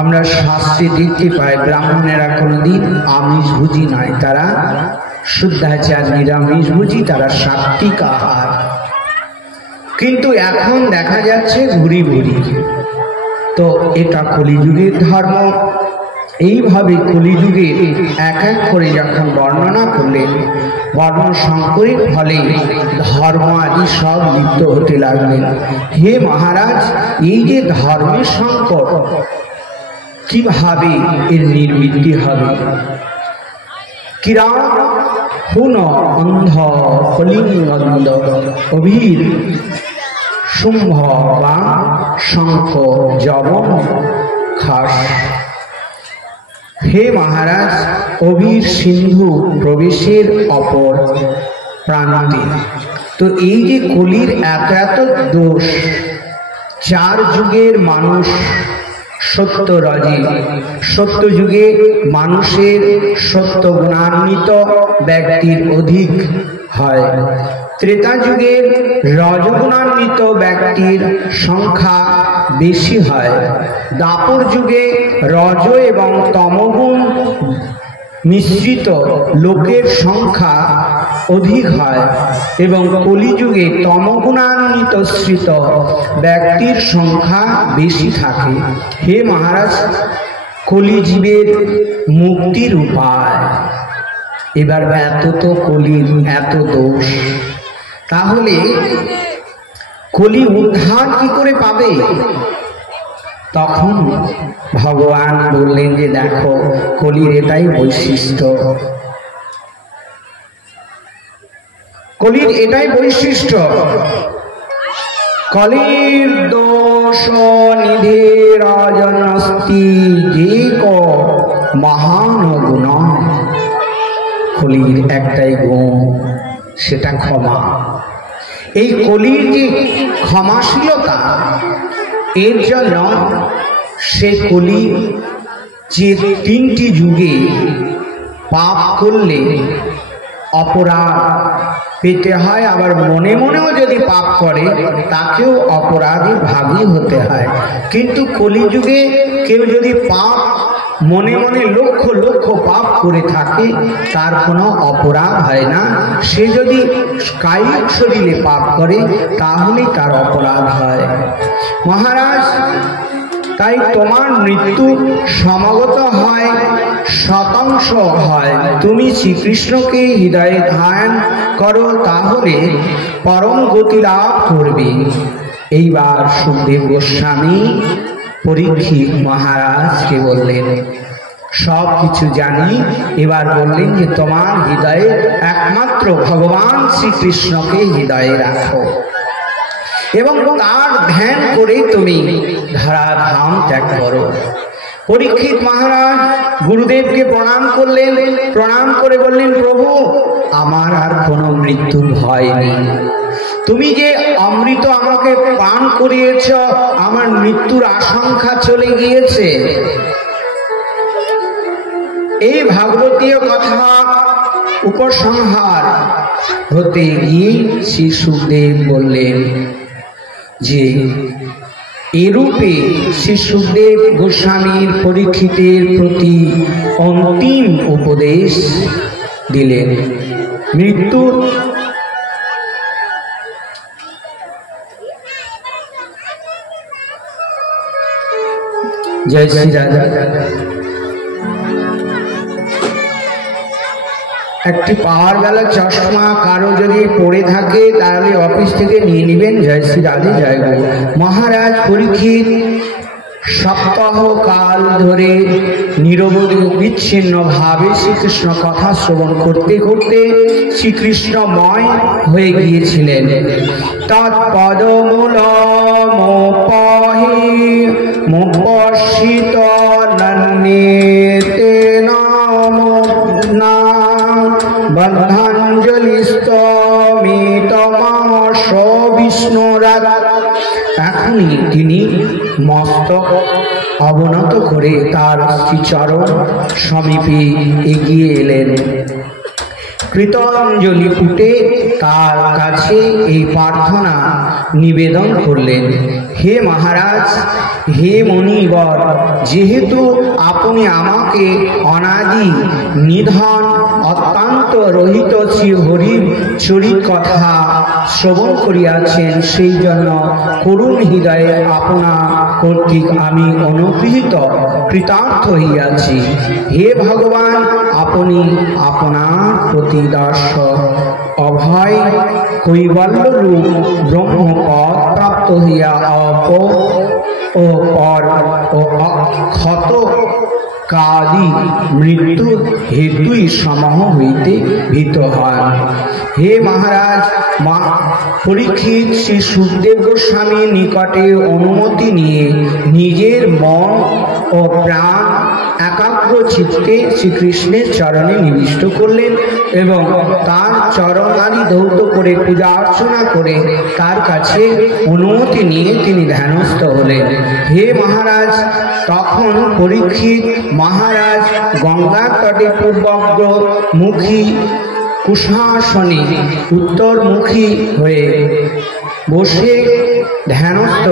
আমরা শাস্ত্রে দেখতে পাই, ব্রাহ্মণেরা কোনোদিন আমিষভোজী নয়, তারা শুদ্ধাচার, নিরামিষভোজী, তারা সাত্ত্বিক আহার। কিন্তু এখন দেখা যাচ্ছে ঘুরি ঘুরি। তো এটা কলিযুগের ধর্ম। এইভাবে কলিযুগে এক এক করে যখন বর্ণনা করলেন, বর্ণ সংকরের ফলে ধর্ম আদি সব লিপ্ত হতে লাগলেন। হে মহারাজ, এই যে ধর্মের সংকট, কিভাবে এর নির্বৃত্তি হবে? কিরা হুন অন্ধ কলিঙ্গন্দ অভীর শুম্ভ বা শঙ্খ যবন খাস। হে মহারাজ, অভীর সিন্ধু প্রবেশের অপর প্রান্তে। তো এই যে কলির এত এত দোষ, চার যুগের মানুষ সত্যরজে, সত্য যুগে মানুষের সত্য গুণান্বিত ব্যক্তির অধিক হয়, ত্রেতা যুগের রজগুণান্বিত ব্যক্তির সংখ্যা বেশি হয়, দাপর যুগে রজ এবং তমগুণ মিশ্রিত লোকের সংখ্যা অধিক হয় এবং কলিযুগে তমগুণান্বিত শ্রিত ব্যক্তির সংখ্যা বেশি থাকে। হে মহারাজ, কলিজীবের মুক্তির উপায়। এবার এত তো কলির এত দোষ, তাহলে কলি উদ্ধার কি করে পাবে? তখন ভগবান বললেন যে দেখো, কলির এটাই বৈশিষ্ট্য, কলির এটাই বৈশিষ্ট্য। কলির দোষ নিধি রাজনস্তি যে ক মহান গুণ। কলির একটাই গুণ, সেটা ক্ষমা। এই কলির যে ক্ষমাশীলতা, এর জন্য সে কলি যে তিনটি যুগে পাপ করলে অপরাধ পেতে হয়, আবার মনে মনেও যদি পাপ করে তাকেও অপরাধী ভাগী হতে হয়। কিন্তু কলিযুগে কেউ যদি পাপ মনে মনে লক্ষ লক্ষ পাপ করে থাকে, তার কোনো অপরাধ হয় না। সে যদি কায়িক শরীরে পাপ করে তাহলেই তার অপরাধ হয়। মহারাজ, তাই তোমার মৃত্যু সমাগত হয়, শতাংশ হয়। তুমি শ্রীকৃষ্ণকে হৃদয়ে ধ্যান করো, তাহলে পরম গতি লাভ করবে। এইবার সুখদেব গোস্বামী পরীক্ষিত মহারাজকে বললেন, সব কিছু জানি, এবার বললেন যে তোমার হৃদয়ে একমাত্র ভগবান শ্রীকৃষ্ণকে হৃদয়ে রাখো এবং তার ধ্যান করে তুমি ধরাধাম ত্যাগ করো। পরীক্ষিত মহারাজ গুরুদেবকে প্রণাম করলেন, প্রণাম করে বললেন, প্রভু, আমার আর কোনো মৃত্যুর ভয় নেই। তুমি যে অমৃত আমাকে পান করিয়েছ, আমার মৃত্যুর আশঙ্কা চলে গিয়েছে। এই ভাগবতীয় কথা উপসংহার হতে গিয়ে শ্রী সুখদেব বললেন যে এরূপে শ্রী সুখদেব গোস্বামীর পরীক্ষিতের প্রতি অন্তিম উপদেশ দিলেন। মৃত্যু জয় শ্রী রাধা। একটি পাওয়ার বেলা চশমা কারো যদি পড়ে থাকে তাহলে অফিস থেকে নিয়ে নেবেন। জয় শ্রী রাধে, জয় গুরু। মহারাজ পরীক্ষিত সপ্তাহ কাল ধরে নিরবধি বিচ্ছিন্ন ভাবে শ্রীকৃষ্ণ কথা শ্রবণ করতে করতে শ্রীকৃষ্ণময় হয়ে গিয়েছিলেন। তৎপদমূলমোপহি মুপশ্চিত নন্যেতেন না বদ্ধাঞ্জলিস্তমিতমাশ বিষ্ণুরাত। এখনই তিনি মস্তক অবনত করে তার শ্রীচরণ সমীপে এগিয়ে এলেন। কৃতাঞ্জলি পুটে তার কাছে এই প্রার্থনা নিবেদন করলেন। হে মহারাজ, হে মুনিবর, যেহেতু আপনি আমাকে অনাদি নিধন অত্যন্ত রহিত শ্রী হরির চরিত কথা শ্রবণ করিয়াছেন, সেই জন্য করুণ হৃদয়ে আপনা কর্তৃক আমি অনুগৃহীত কৃতার্থ হইয়াছি। হে ভগবান, আপনি আপনার প্রতি দর্শ অভয় কৈবল্য রূপ ব্রহ্মপদ প্রাপ্ত হইয়া ও পর ও ক্ষত কাদি মৃত্যু হেতুই সমূহ হইতে ভীত হন। হে মহারাজ, পরীক্ষিত শ্রী সুখদেব গোস্বামীর নিকটে অনুমতি নিয়ে নিজের মন ও প্রাণ একাগ্র চিত্তে শ্রীকৃষ্ণের চরণে নিবিষ্ট করলেন এবং তার চরণাদি ধৌত করে পূজা অর্চনা করে তার কাছে অনুমতি নিয়ে তিনি ধ্যানস্থ হলেন। হে মহারাজ, তখন পরীক্ষিত মহারাজ গঙ্গার তটে পূর্বগ্র মুখী কুশাসনে উত্তরমুখী হয়ে বসে ধ্যানস্থ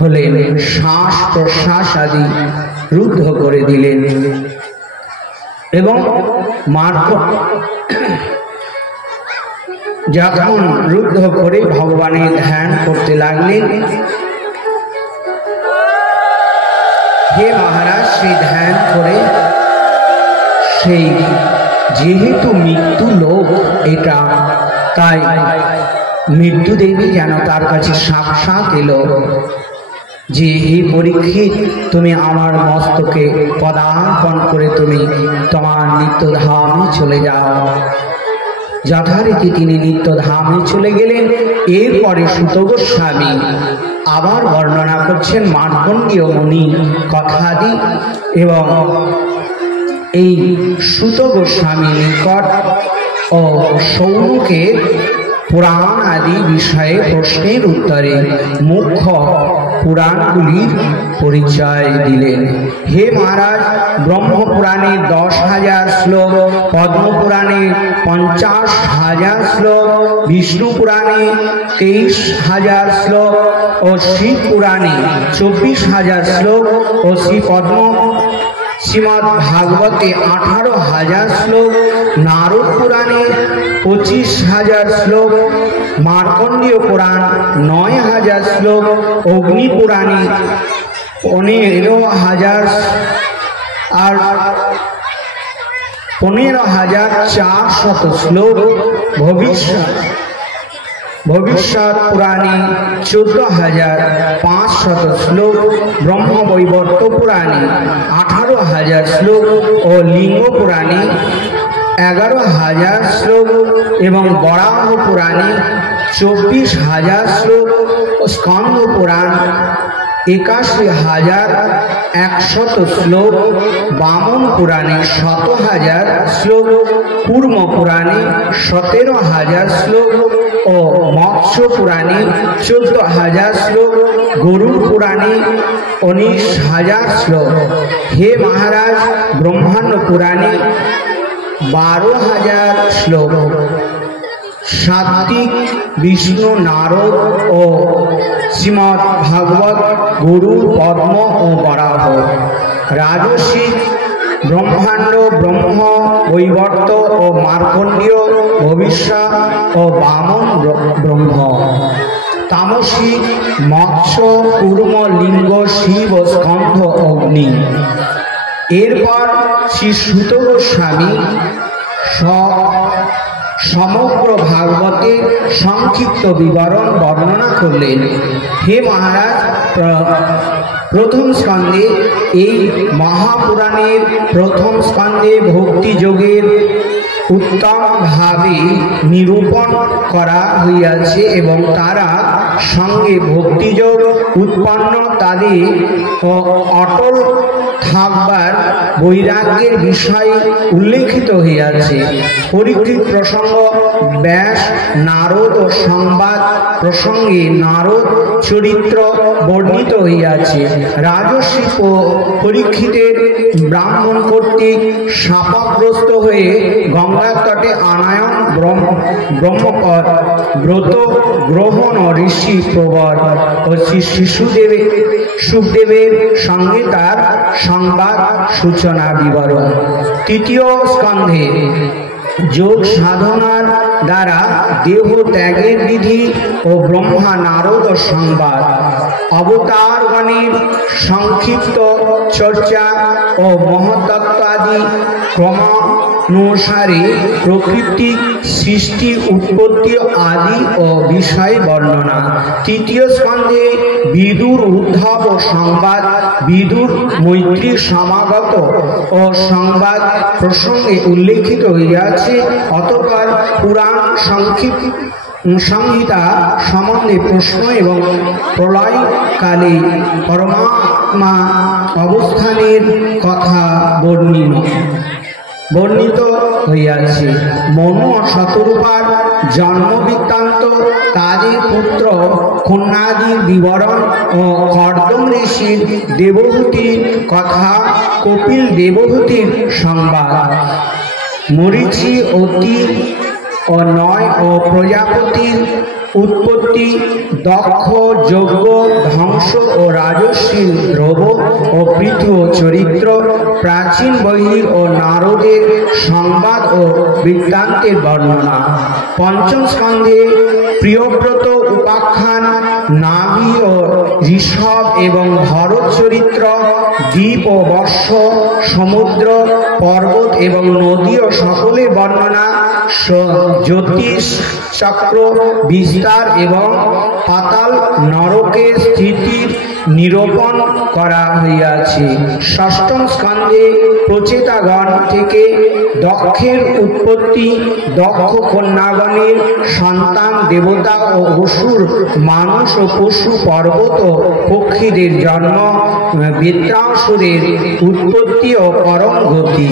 হলেন। শ্বাস প্রশ্বাস আদি রুদ্ধ করে দিলেন এবং যখন রুদ্ধ করে ভগবানের ধ্যান করতে লাগলেন। হে মহারাজ, সেই ধ্যান করে সেই যেহেতু মৃত্যু লোক এটা, তাই মৃত্যু দেবী যেন তার কাছে সাক্ষাৎ এলো যে হে পরীক্ষিত, তুমি আমার মস্তকে পদার্পণ করে তুমি তোমার নিত্যধামে চলে যাও। যথারীতি তিনি নিত্যধামে চলে গেলেন। এরপরে সুত গোস্বামী আবার বর্ণনা করছেন মার্কণ্ডেয় মুনি কথাদি এবং এই সুত গোস্বামী নিকট ও সৌনকের পুরাণ আদি বিষয়ে প্রশ্নের উত্তরে মুখ্য পুরাণগুলির পরিচয় দিলেন। হে মহারাজ, ব্রহ্মপুরাণে 10,000 শ্লোক, পদ্মপুরাণে 50,000 শ্লোক, বিষ্ণু পুরাণে 23,000 শ্লোক ও শিব পুরাণে 24,000 শ্লোক ও শ্রীমদ্ ভাগবতে 18,000 শ্লোক, নারদ পুরাণে 25,000 শ্লোক, মার্কণ্ডেয় পুরাণ 9,000 শ্লোক, অগ্নি পুরাণে 15,000 আর 15,400 শ্লোক, ভবিষ্যৎ পুরাণে 14,500 শ্লোক, ব্রহ্মবৈবর্ত পুরাণে 18,000 শ্লোক ও লিঙ্গ পুরাণে 11,000 শ্লোক এবং বরাহ পুরাণে 24,000 শ্লোক ও স্কন্দ পুরাণ 81,100 শ্লোক, বামন পুরাণে 7,000 শ্লোক, কূর্ম পুরাণে 17,000 শ্লোক ও মৎস্য পুরাণে 14,000 শ্লোক, গরুড় পুরাণে 19,000 শ্লোক। হে মহারাজ, ব্রহ্মাণ্ড পুরাণে 12,000 শ্লোক, সাত্বিক বিষ্ণু নারদ ও শ্রীমৎ ভাগবত গরুর পদ্ম ও বরাহ। রাজসিক ব্রহ্মাণ্ড ব্রহ্ম বৈবর্ত ও মার্কণ্ডীয় ভবিষ্যৎ ও বামন ব্রহ্ম। তামসিক মৎস্য কূর্ম লিঙ্গ শিব ও স্কন্ধ অগ্নি। এরপর শ্রী সুত গোস্বামী সমগ্র ভাগবতের সংক্ষিপ্ত বিবরণ বর্ণনা করলেন। হে মহারাজ, প্রথম স্কন্ধে এই মহাপুরাণের প্রথম স্কন্ধে ভক্তিযোগের উত্তমভাবে নিরূপণ করা হইয়াছে এবং তারা সঙ্গে ভক্তিযোগ উৎপন্ন তাদের অটল থাকবার বৈরাগ্যের বিষয় উল্লেখিত হইয়াছে। পরীক্ষিত প্রসঙ্গ ব্যাস নারদ ও সংবাদ প্রসঙ্গে নারদ চরিত্র বর্ণিত হইয়াছে। রাজর্ষি পরীক্ষিতের ব্রাহ্মণ কর্তৃক শাপগ্রস্ত হয়ে গঙ্গার তটে আনায়ন ব্রহ্মপদ ব্রত গ্রহণ ঋষি প্রবর ও সুখদেবের সঙ্গে তার সংবাদ সূচনা বিবরণ। তৃতীয় স্কন্ধে যোগ সাধনার দ্বারা দেহ ত্যাগের বিধি ও ব্রহ্মা নারদ সংবাদ। অবতারগণের সংক্ষিপ্ত চর্চা ও মহত্তত্ত্ব আদি ক্রমানুসারে প্রকৃতি সৃষ্টি উৎপত্তি আদি ও বিষয় বর্ণনা। তৃতীয় স্কন্ধে বিদুর উদ্ধব ও সংবাদ, বিদুর মৈত্রী সমাগত ও সংবাদ প্রসঙ্গে উল্লেখিত হইয়াছে। অতঃপর পুরাণ সংহিতা সম্বন্ধে প্রশ্ন এবং প্রলয়কালে পরমাত্মা অবস্থানের কথা বর্ণিত হইয়াছে। মনু ও শতরূপার জন্ম বৃত্তান্ত, তাদের পুত্র কন্যাদির বিবরণ ও কর্দম ঋষির দেবহূতির কথা, কপিল দেবহূতির সংবাদ, মরীচি অতি ও নয় ও প্রজাপতির উৎপত্তি, দক্ষ যজ্ঞ ধ্বংস ও রাজস্বী ধ্রুব ও পৃথু চরিত্র, প্রাচীন বহির ও নারদের সংবাদ ও বৃত্তান্তের বর্ণনা। পঞ্চম স্কন্ধে প্রিয়ব্রত উপাখ্যান, নাভি ও ঋষভ এবং ভরত চরিত্র, দ্বীপ ও বর্ষ, সমুদ্র পর্বত এবং নদী ও সকলের বর্ণনা, জ্যোতিষ চক্র বিস্তার এবং পাতাল নরকের স্থিতির নিরূপণ করা হইয়াছে। ষষ্ঠম স্কন্ধে প্রচেতাগণ থেকে দক্ষের উৎপত্তি, দক্ষ কন্যাগণের সন্তান দেবতা ও অসুর, মানুষ ও পশু, পর্বত ও পক্ষীদের জন্ম, বৃত্রাসুরের উৎপত্তি ও পরম গতি।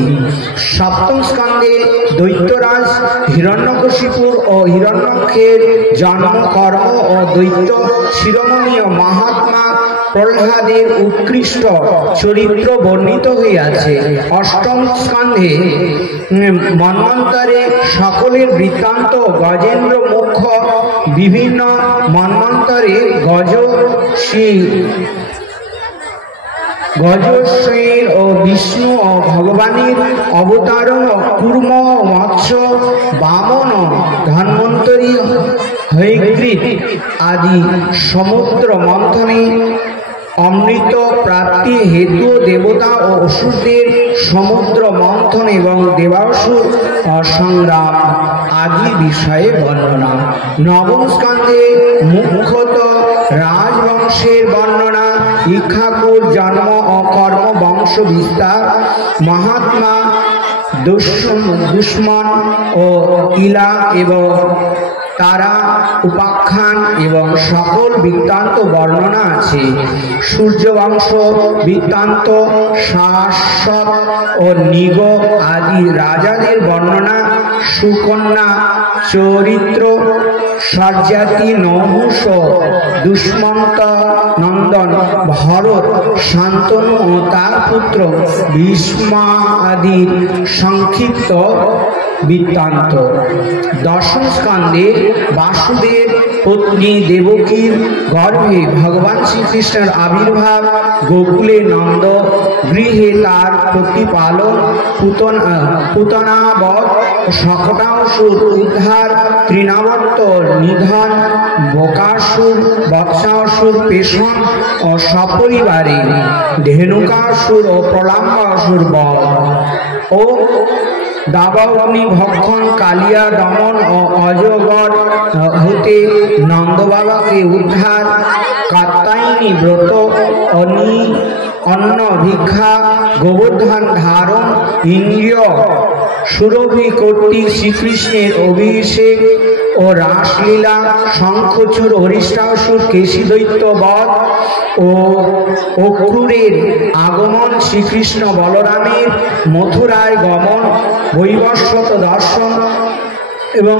সপ্তম স্কন্ধে দৈত্যরাজ হিরণ্যকশিপুর ও হিরণ্যক্ষের জন্ম, কর্ম ও দৈত্য শিরোমণি ও মহাত্মা প্রহ্লাদের উৎকৃষ্ট চরিত্র বর্ণিত হইয়াছে। অষ্টম স্কন্ধে মন্বন্তরে সকলের বৃত্তান্ত, গজেন্দ্র মুখ্য, বিভিন্ন মন্বন্তরে গজস্বীর ও বিষ্ণু ও ভগবানের অবতারণ, কূর্ম মৎস্য বামন ধন্বন্তরী হয়গ্রীব আদি সমুদ্র মন্থনে অমৃত প্রাপ্তি হেতু দেবতা ও অসুরদের সমুদ্র মন্থন এবং দেবাসুর সংগ্রাম আদি বিষয়ে বর্ণনা। নবম স্কন্ধে মুখ্যত রাজবংশের বর্ণনা, ইক্ষ্বাকুর জন্ম ও কর্ম বংশ বিস্তার, মহাত্মা দুষ্মন ও ইলা এবং তারা উপাখ্যান এবং সকল বৃত্তান্ত বর্ণনা আছে। সূর্যবংশ বৃত্তান্ত, শাশ্বত ও নিগ আদি রাজাদের বর্ণনা, সুকন্যা চরিত্র, সজ্জাতি নহুষ, দুষ্মন্ত নন্দন, ভরত, শান্তনু ও তার পুত্র ভীষ্ম আদির সংক্ষিপ্ত বৃত্তান্ত। দশম স্কন্ধে বাসুদেব পত্নী দেবকীর গর্ভে ভগবান শ্রীকৃষ্ণের আবির্ভাব, গোকুলে নন্দ গৃহে তার প্রতিপালন, পুতনাবধ, শকটাসুর উদ্ধার, তৃণাবর্ত নিধন, বকাসুর বৎসাসুর পেষণ ও সপরিবারে ধেনুকাসুর ও প্রলম্বাসুর বধ ও দাবাগ্নি ভক্ষণ, কালিয়া দমন ও অজগর হতে নন্দবাবাকে উদ্ধার, কাত্যায়নী ব্রত, অন্ন ভিক্ষা, গোবর্ধন ধারণ, ইন্দ্রিয় সুরভি কর্তৃক শ্রীকৃষ্ণের অভিষেক ও রাসলীলা, শঙ্খচূড় হরিষ্টাসুর কেশীদৈত্য বধ ও অক্রূরের আগমন, শ্রীকৃষ্ণ বলরামের মথুরায় গমন, বৈবস্বত দর্শন এবং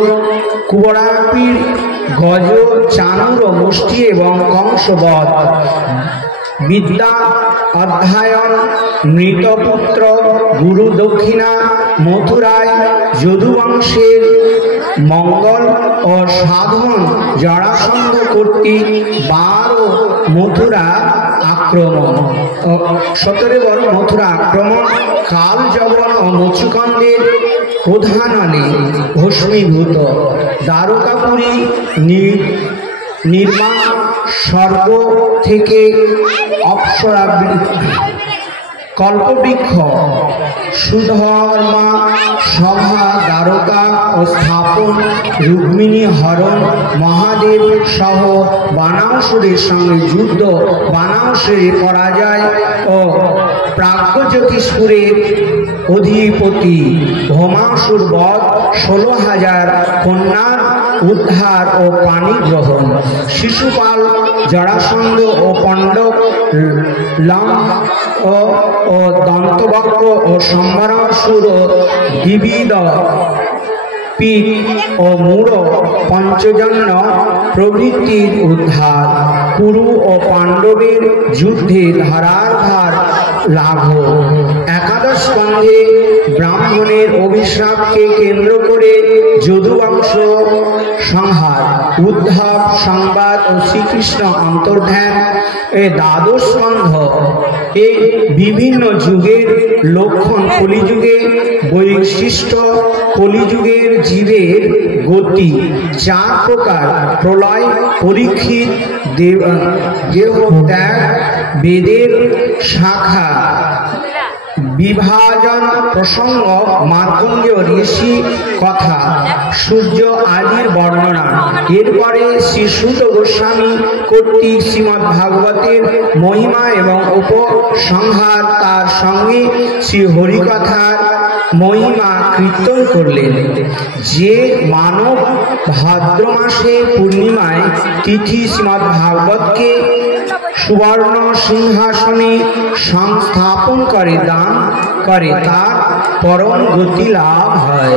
কুবরাপির গজ, চানুর মুষ্টি এবং কংসবধ, বিদ্যা অধ্যয়ন, মৃতপুত্র, গুরু দক্ষিণা, মথুরায় যদুবংশের মঙ্গল ও সাধন, জরাসন্ধ কর্তৃক 12 মথুরা আক্রমণ, 17 মথুরা আক্রমণ, কাল যবন ও মুচুকন্দের প্রধানলে ভস্মীভূত, দ্বারকাপুরী নির্মাণ, স্বর্গ থেকে অপ্সরা, কল্পবৃক্ষ, সুধর্মা সভা, দ্বারকা ও স্থাপন, রুক্মিণী হরণ, মহাদেব সহ বানাসুরের সঙ্গে যুদ্ধ, বানাসুরের পরাজয় ও প্রাজ্ঞজ্যোতিষপুরের অধিপতি ভৌমাসুর বধ, 16,000 কন্যার উদ্ধার ও পানি গ্রহণ, শিশুপাল, জরাসন্ধ ও পণ্ডব, লম্ব ও দন্তবক্র ও সম্বরাসুর ও দ্বিবিদ পিঠ ও মূঢ় পঞ্চজন্য প্রভৃতির উদ্ধার, কুরু ও পাণ্ডবের যুদ্ধে ধারার ভার লাঘব। একাদশ স্কন্ধে ব্রাহ্মণের অভিশাপকে কেন্দ্র করে যদুবংশ সংহার, উদ্ধব সংবাদ ও শ্রীকৃষ্ণ অন্তর্ধান। দ্বাদশ স্কন্ধ এ বিভিন্ন যুগের লক্ষণ, কলিযুগে বৈশিষ্ট্য, কলিযুগের জীবের গতি, 4 প্রকার, প্রলয়, পরীক্ষিত, দেহত্যাগ, বেদের শাখা, বিভাজন প্রসঙ্গ, মার্কণ্ডেয় ঋষি কথা, সূর্য আদির বর্ণনা। এরপরে শ্রী সুত গোস্বামী কর্তৃক শ্রীমদ্ ভাগবতের মহিমা এবং উপসংহার, তার সঙ্গে শ্রী হরিকথার মহিমা কীর্তন করলেন। যে মানব ভাদ্র মাসে পূর্ণিমায় তিথি শ্রীমদ্ ভাগবতকে সুবর্ণ সিংহাসনে সংস্থাপন করে, দান করে, তার পরম গতি লাভ হয়।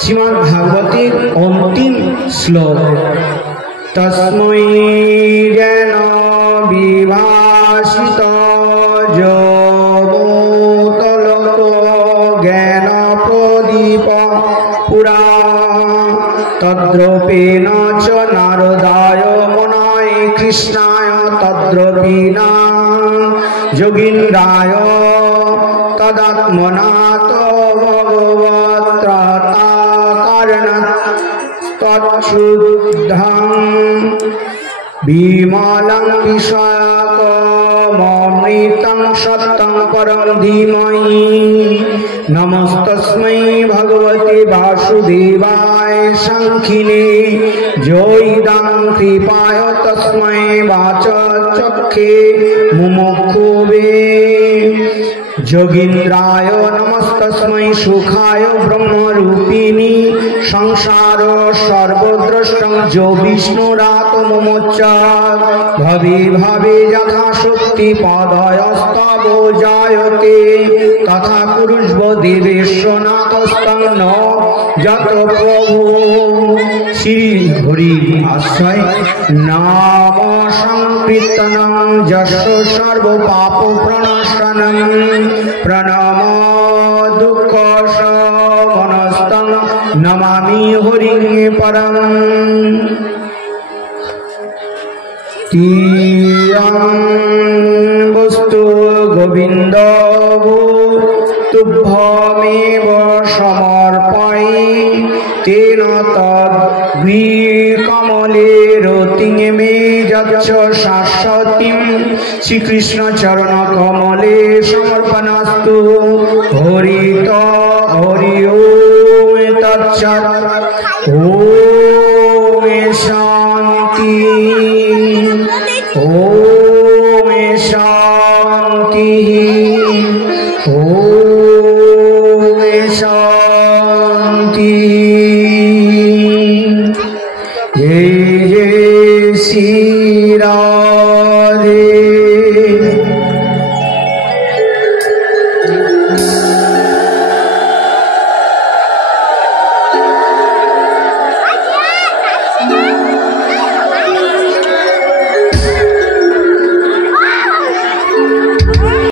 শ্রীমদ্ ভাগবতের অন্তিম শ্লোক, তস্मै জ্ঞান বিভাসিত জগতলোক জ্ঞান প্রদীপ পুরা, তদ্রূপেণ চ নারদায় মুনয়ে কৃষ্ণায়, তদ্রূপেণ যোগীন্দ্রায় তদাত্মনা ভগবত্রাতাকারণাৎ তচ্ছুদ্ধং বিমলং বিষাকমৃतं সত্যং পরং ধীমহি। নমস্তস্मै ভগবতে বাসুদেবায় সাংখিনে, জয়িদাং কৃপায় তস্मै বাচচক্ষে মুমুক্ষুবে। যোগীন্দ্রায় নমস্তস্मै সুখায় ব্রহ্মরূপিণী, সংসার সর্বদ্রষ্টং যো বিষ্ণুরাতমোচ্চ। ভবে ভবে যথা শক্তি পদয়স্তব জায়তে, তথা পুরুষব দেবেশ্বনাথস্তং ন যত প্রভু। শ্রী হরি আশ্রয় নাম সংকীর্তনং যস্য সর্ব পাপ প্রণাশনং। প্রণাম नमामि हरिं परं तीयं वस्तु गोविन्द तुभ्यमेव समर्पये तेन तद्विकमलेरतिं मे यच्च शाश्वतीं श्रीकृष्ण चरण कमले समर्पणास्तु हरित हरि ओम तत्सत् ओम शांति ओम शांति ओम शांति जय जय श्री